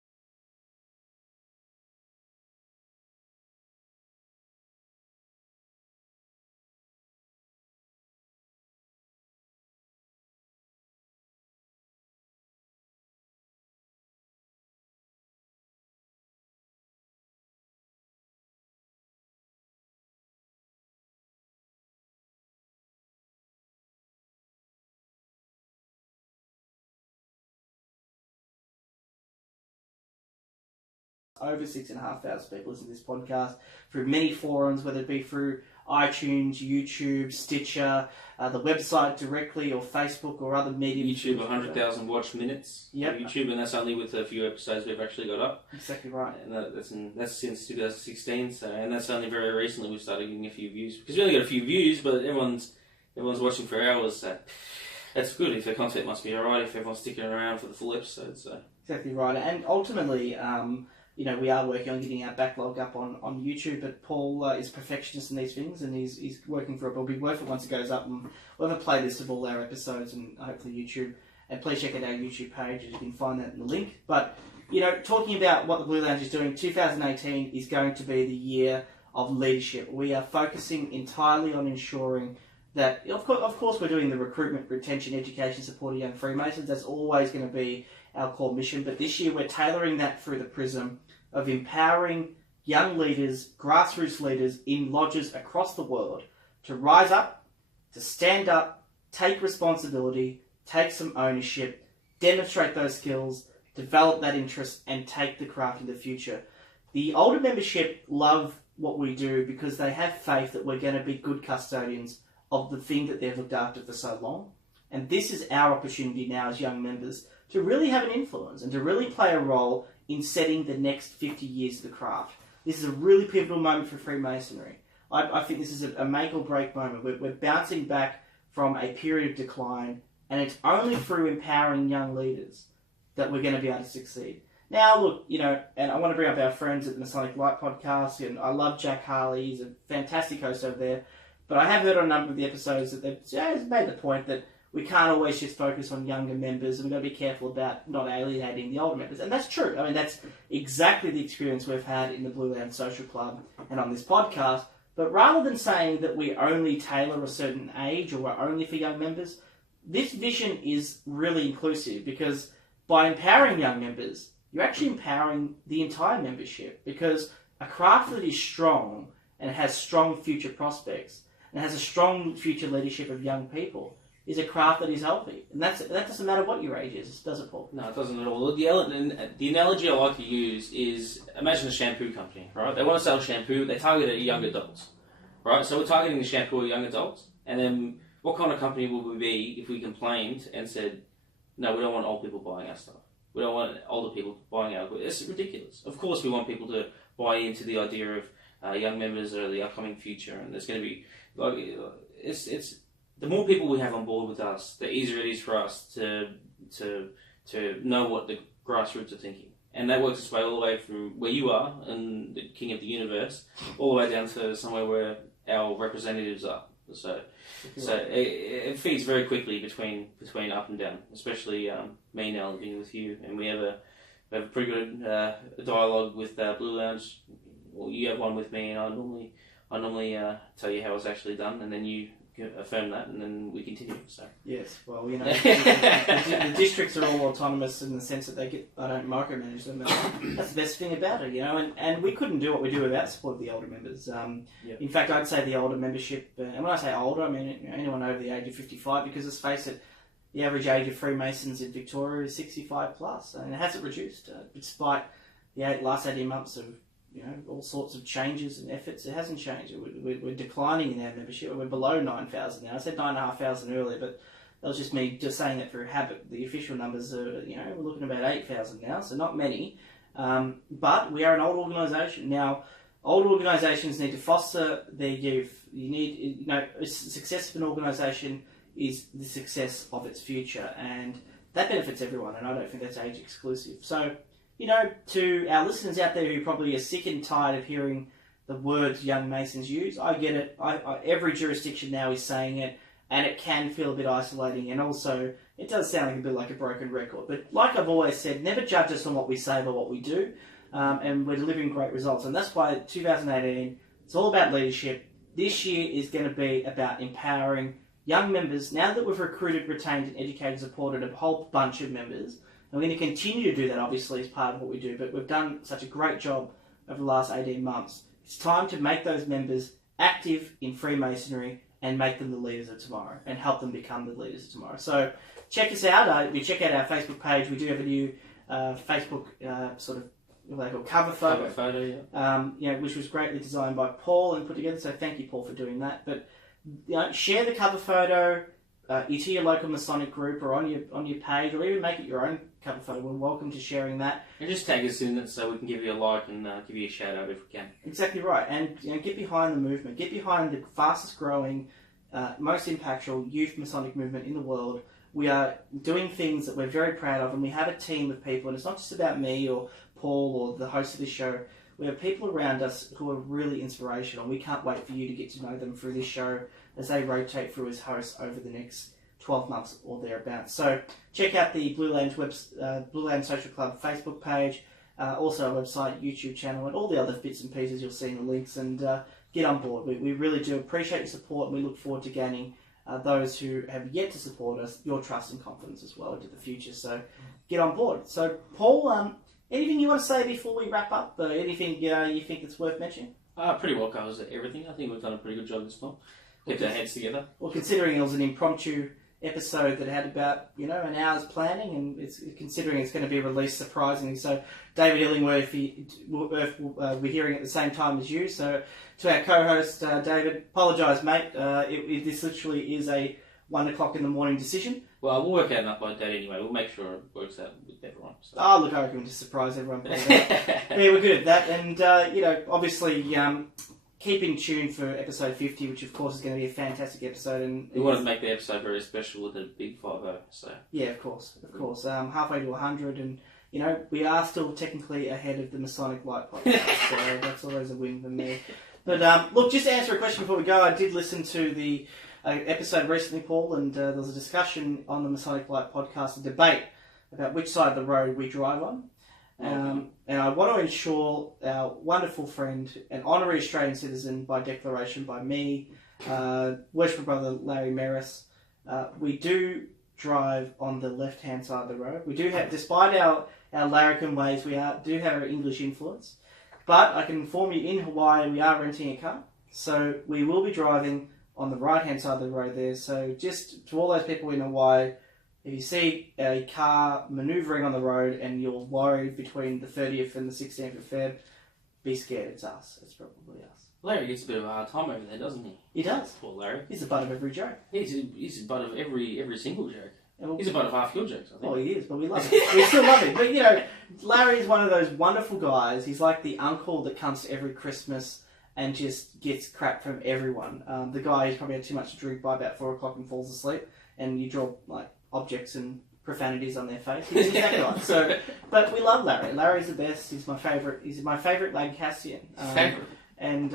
Over 6,500 people listen to this podcast through many forums, whether it be through iTunes, YouTube, Stitcher, the website directly, or Facebook or other media. YouTube, 100,000 watch minutes. Yep. YouTube, and that's only with a few episodes we've actually got up. Exactly right. And that's since 2016. So, and that's only very recently we've started getting a few views, because we only got a few views, but everyone's watching for hours. So that's good. If the content must be alright, if everyone's sticking around for the full episode. So exactly right. And ultimately, we are working on getting our backlog up on YouTube, but Paul is perfectionist in these things, and he's working for it. But it'll be worth it once it goes up, and we'll have a playlist of all our episodes and hopefully YouTube. And please check out our YouTube page, as you can find that in the link. But, talking about what the Blue Lounge is doing, 2018 is going to be the year of leadership. We are focusing entirely on ensuring that, of course, we're doing the recruitment, retention, education, support of young Freemasons. That's always going to be our core mission. But this year we're tailoring that through the prism of empowering young leaders, grassroots leaders in lodges across the world to rise up, to stand up, take responsibility, take some ownership, demonstrate those skills, develop that interest, and take the craft in the future. The older membership love what we do because they have faith that we're going to be good custodians of the thing that they've looked after for so long. And this is our opportunity now as young members to really have an influence and to really play a role in setting the next 50 years of the craft. This is a really pivotal moment for Freemasonry. I think this is a make or break moment. We're bouncing back from a period of decline, and it's only through empowering young leaders that we're going to be able to succeed. Now, look, and I want to bring up our friends at the Masonic Light Podcast, and I love Jack Harley. He's a fantastic host over there. But I have heard on a number of the episodes that they've made the point that we can't always just focus on younger members, and we've got to be careful about not alienating the older members. And that's true. I mean, that's exactly the experience we've had in the Blue Land Social Club and on this podcast. But rather than saying that we only tailor a certain age or we're only for young members, this vision is really inclusive, because by empowering young members, you're actually empowering the entire membership, because a craft that is strong and has strong future prospects and has a strong future leadership of young people is a craft that is healthy. And that doesn't matter what your age is, does it, Paul? No, it doesn't at all. The analogy I like to use is, imagine a shampoo company, right? They want to sell shampoo, they target at young adults, right? So we're targeting the shampoo at young adults, and then what kind of company would we be if we complained and said, no, we don't want old people buying our stuff. We don't want older people buying our equipment. It's ridiculous. Of course we want people to buy into the idea of young members or the upcoming future, and there's going to be, it's the more people we have on board with us, the easier it is for us to know what the grassroots are thinking. And that works its way all the way from where you are, and the king of the universe, all the way down to somewhere where our representatives are. So it feeds very quickly between up and down, especially me now living with you, and we have a pretty good dialogue with Blue Lounge. Well, you have one with me, and I normally tell you how it's actually done, and then you affirm that, and then we continue. So yes, well, the districts are all autonomous in the sense that I don't micromanage them. That's the best thing about it, and we couldn't do what we do without support of the older members. In fact, I'd say the older membership, and when I say older, I mean anyone over the age of 55, because let's face it, the average age of Freemasons in Victoria is 65 plus, and it hasn't reduced despite the last 18 months of all sorts of changes and efforts. It hasn't changed. We're declining in our membership. We're below 9,000 now. I said 9,500 earlier, but that was just me just saying that for habit. The official numbers are, we're looking at about 8,000 now, so not many. But we are an old organisation. Now, old organisations need to foster their youth. You need, success of an organisation is the success of its future, and that benefits everyone, and I don't think that's age exclusive. So, to our listeners out there who probably are sick and tired of hearing the words young Masons use, I get it. Every jurisdiction now is saying it, and it can feel a bit isolating, and also it does sound like a bit like a broken record. But like I've always said, never judge us on what we say but what we do, and we're delivering great results. And that's why 2018, it's all about leadership. This year is going to be about empowering young members. Now that we've recruited, retained, and educated, supported a whole bunch of members, and we're going to continue to do that, obviously, as part of what we do, but we've done such a great job over the last 18 months. It's time to make those members active in Freemasonry and make them the leaders of tomorrow and help them become the leaders of tomorrow. So check us out. We check out our Facebook page. We do have a new Facebook sort of what they call cover photo. Which was greatly designed by Paul and put together. So thank you, Paul, for doing that. But share the cover photo to your local Masonic group or on your page, or even make it your own cover photo. We're welcome to sharing that. And just tag us in it so we can give you a like and give you a shout out if we can. Exactly right. And get behind the movement. Get behind the fastest growing, most impactful youth Masonic movement in the world. We are doing things that we're very proud of, and we have a team of people, and it's not just about me or Paul or the host of this show. We have people around us who are really inspirational. We can't wait for you to get to know them through this show as they rotate through as hosts over the next 12 months or thereabouts. So check out the Blue Land Social Club Facebook page, also our website, YouTube channel, and all the other bits and pieces you'll see in the links, and get on board. We really do appreciate your support, and we look forward to gaining those who have yet to support us, your trust and confidence as well into the future. So get on board. So Paul, anything you want to say before we wrap up? Anything you think that's worth mentioning? Pretty well covers everything. I think we've done a pretty good job this time. Kept our heads together. Well, considering it was an impromptu episode that had about an hour's planning, and considering it's going to be released surprisingly. So David Illingworth will be hearing at the same time as you. So to our co-host David, apologise, mate. This literally is a 1 o'clock in the morning decision. Well, we'll work out an upload date anyway. We'll make sure it works out with everyone. So. Oh, look, I reckon we'll just surprise everyone. Yeah, we're good at that. And, obviously, keep in tune for episode 50, which, of course, is going to be a fantastic episode. And we want to make the episode very special with a big 5-0. So. Yeah, of course. Halfway to 100, and, we are still technically ahead of the Masonic Light Podcast, so that's always a win for me. But, look, just to answer a question before we go, I did listen to the episode recently, Paul, and there was a discussion on the Masonic Light Podcast, a debate about which side of the road we drive on. And I want to ensure our wonderful friend, an honorary Australian citizen by declaration by me, worshipful brother Larry Maris, we do drive on the left-hand side of the road. We do have, despite our larrikin ways, do have our English influence. But I can inform you, in Hawaii, we are renting a car. So we will be driving on the right-hand side of the road there. So just to all those people in Hawaii, if you see a car manoeuvring on the road and you're worried between the 30th and the 16th of Feb, be scared. It's us. It's probably us. Larry gets a bit of a hard time over there, doesn't he? He does. Poor Larry. He's the butt of every joke. He's the butt of every single joke. He's the butt of half your jokes, I think. Oh, he is, but we love him. We still love him. But, Larry is one of those wonderful guys. He's like the uncle that comes to every Christmas and just gets crap from everyone. The guy who's probably had too much to drink by about 4 o'clock and falls asleep, and you draw, objects and profanities on their face. He's exactly like so. But we love Larry. Larry's the best. He's my favourite. He's my favourite Lancastrian. And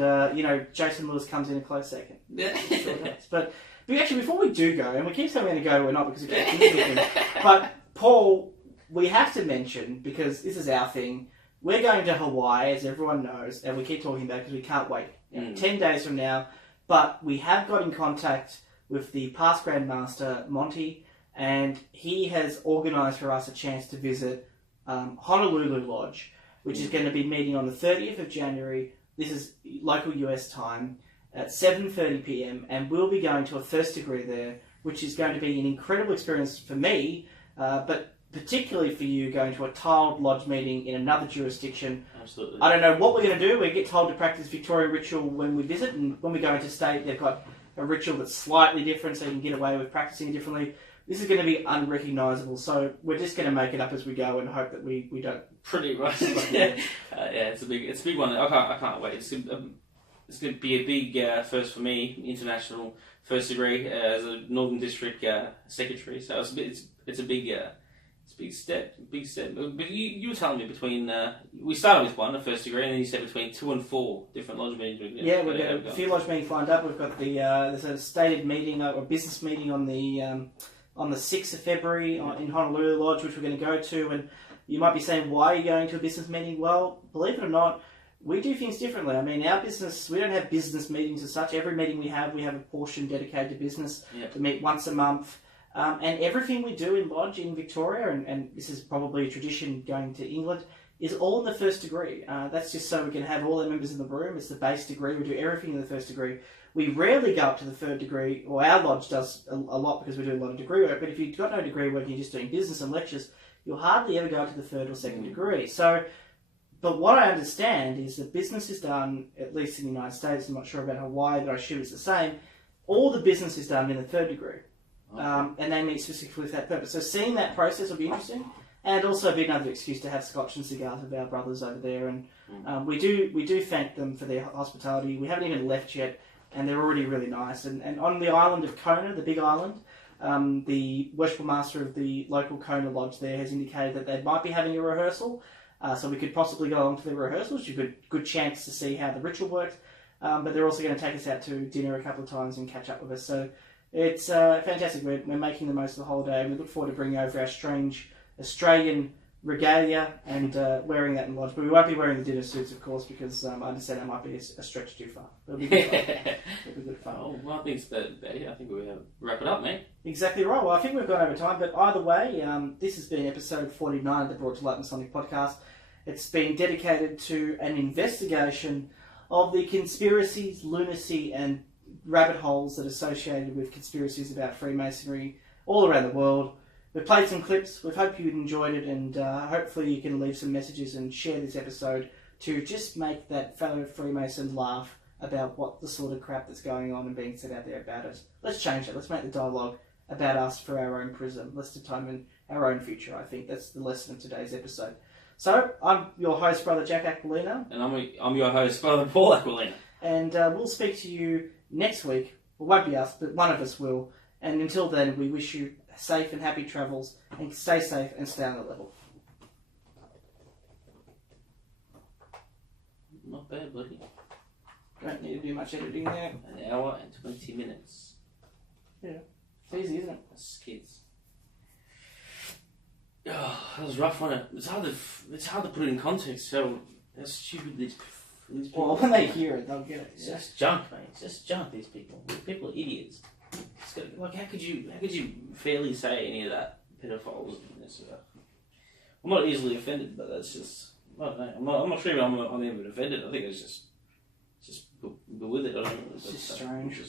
Jason Lewis comes in a close second. Sure does. But actually, before we do go, and we keep saying we're going to go, but we're not because we keep thinking. But Paul, we have to mention, because this is our thing. We're going to Hawaii, as everyone knows, and we keep talking about it because we can't wait. 10 days from now. But we have got in contact with the past Grand Master, Monty, and he has organised for us a chance to visit Honolulu Lodge, which is going to be meeting on the 30th of January. This is local US time at 7:30 p.m. and we'll be going to a first degree there, which is going to be an incredible experience for me, but particularly for you going to a tiled lodge meeting in another jurisdiction. Absolutely. I don't know what we're going to do. We get told to practice Victorian ritual when we visit, and when we go into state, they've got a ritual that's slightly different, so you can get away with practicing it differently. This is going to be unrecognisable, so we're just going to make it up as we go and hope that we don't. Pretty much. It's a big one. I can't wait. It's going to be a big first for me, international first degree as a Northern District secretary. So it's a big step. But you were telling me between we started with one, a first degree, and then you said between 2 and 4 different lodge meetings. Yeah, we've got a few lodge meetings lined up. We've got there's a stated meeting, a business meeting on the 6th of February in Honolulu Lodge, which we're going to go to. And you might be saying, why are you going to a business meeting? Well, believe it or not, we do things differently. I mean, our business, we don't have business meetings as such. Every meeting we have a portion dedicated to business. Yep. We meet once a month. And everything we do in Lodge in Victoria, and this is probably a tradition going to England, is all in the first degree. That's just so we can have all the members in the room. It's the base degree. We do everything in the first degree. We rarely go up to the third degree, or our Lodge does a lot because we do a lot of degree work, but if you've got no degree work and you're just doing business and lectures, you'll hardly ever go up to the third or second degree. So, but what I understand is that business is done, at least in the United States, I'm not sure about Hawaii, but I assume it's the same, all the business is done in the third degree. And they meet specifically for that purpose. So seeing that process will be interesting, and also be another excuse to have scotch and cigars with our brothers over there. And we do thank them for their hospitality. We haven't even left yet, and they're already really nice. And on the island of Kona, the big island, the worshipful master of the local Kona Lodge there has indicated that they might be having a rehearsal, so we could possibly go along to the rehearsal, which is a good chance to see how the ritual works. But they're also going to take us out to dinner a couple of times and catch up with us. So it's fantastic. We're making the most of the holiday, and we look forward to bringing over our strange Australian regalia and wearing that in Lodge. But we won't be wearing the dinner suits, of course, because I understand that might be a stretch too far. It'll be good fun. It'll be good fun. Oh, well, I think we have wrap it up, mate. Exactly right. Well, I think we've gone over time, but either way, this has been episode 49 of the Brought to Light Masonic Podcast. It's been dedicated to an investigation of the conspiracies, lunacy, and rabbit holes that are associated with conspiracies about Freemasonry all around the world. We've played some clips. We hope you enjoyed it, and hopefully you can leave some messages and share this episode to just make that fellow Freemason laugh about what the sort of crap that's going on and being said out there about it. Let's change it. Let's make the dialogue about us for our own prism. Let's determine our own future. I think that's the lesson of today's episode. So, I'm your host, Brother Jack Aquilina. And I'm your host, Brother Paul Aquilina. And we'll speak to you next week. Well, it won't be us, but one of us will. And until then, we wish you safe and happy travels, and stay safe and stay on the level. Not bad, buddy. Don't need to do much editing there. An hour and 20 minutes. Yeah. It's easy, isn't it? That's kids. Oh, that was rough, wasn't it? It's hard to put it in context. So how stupid these people. Well, when they hear it, they'll get it. It's just junk, mate. It's just junk. These people. These people are idiots. Like, how could you fairly say any of that pedophiles and this? I'm not easily offended, but that's just. I don't know. I'm not sure if I'm even offended. I think it's just go with it. I don't know. It's just strange.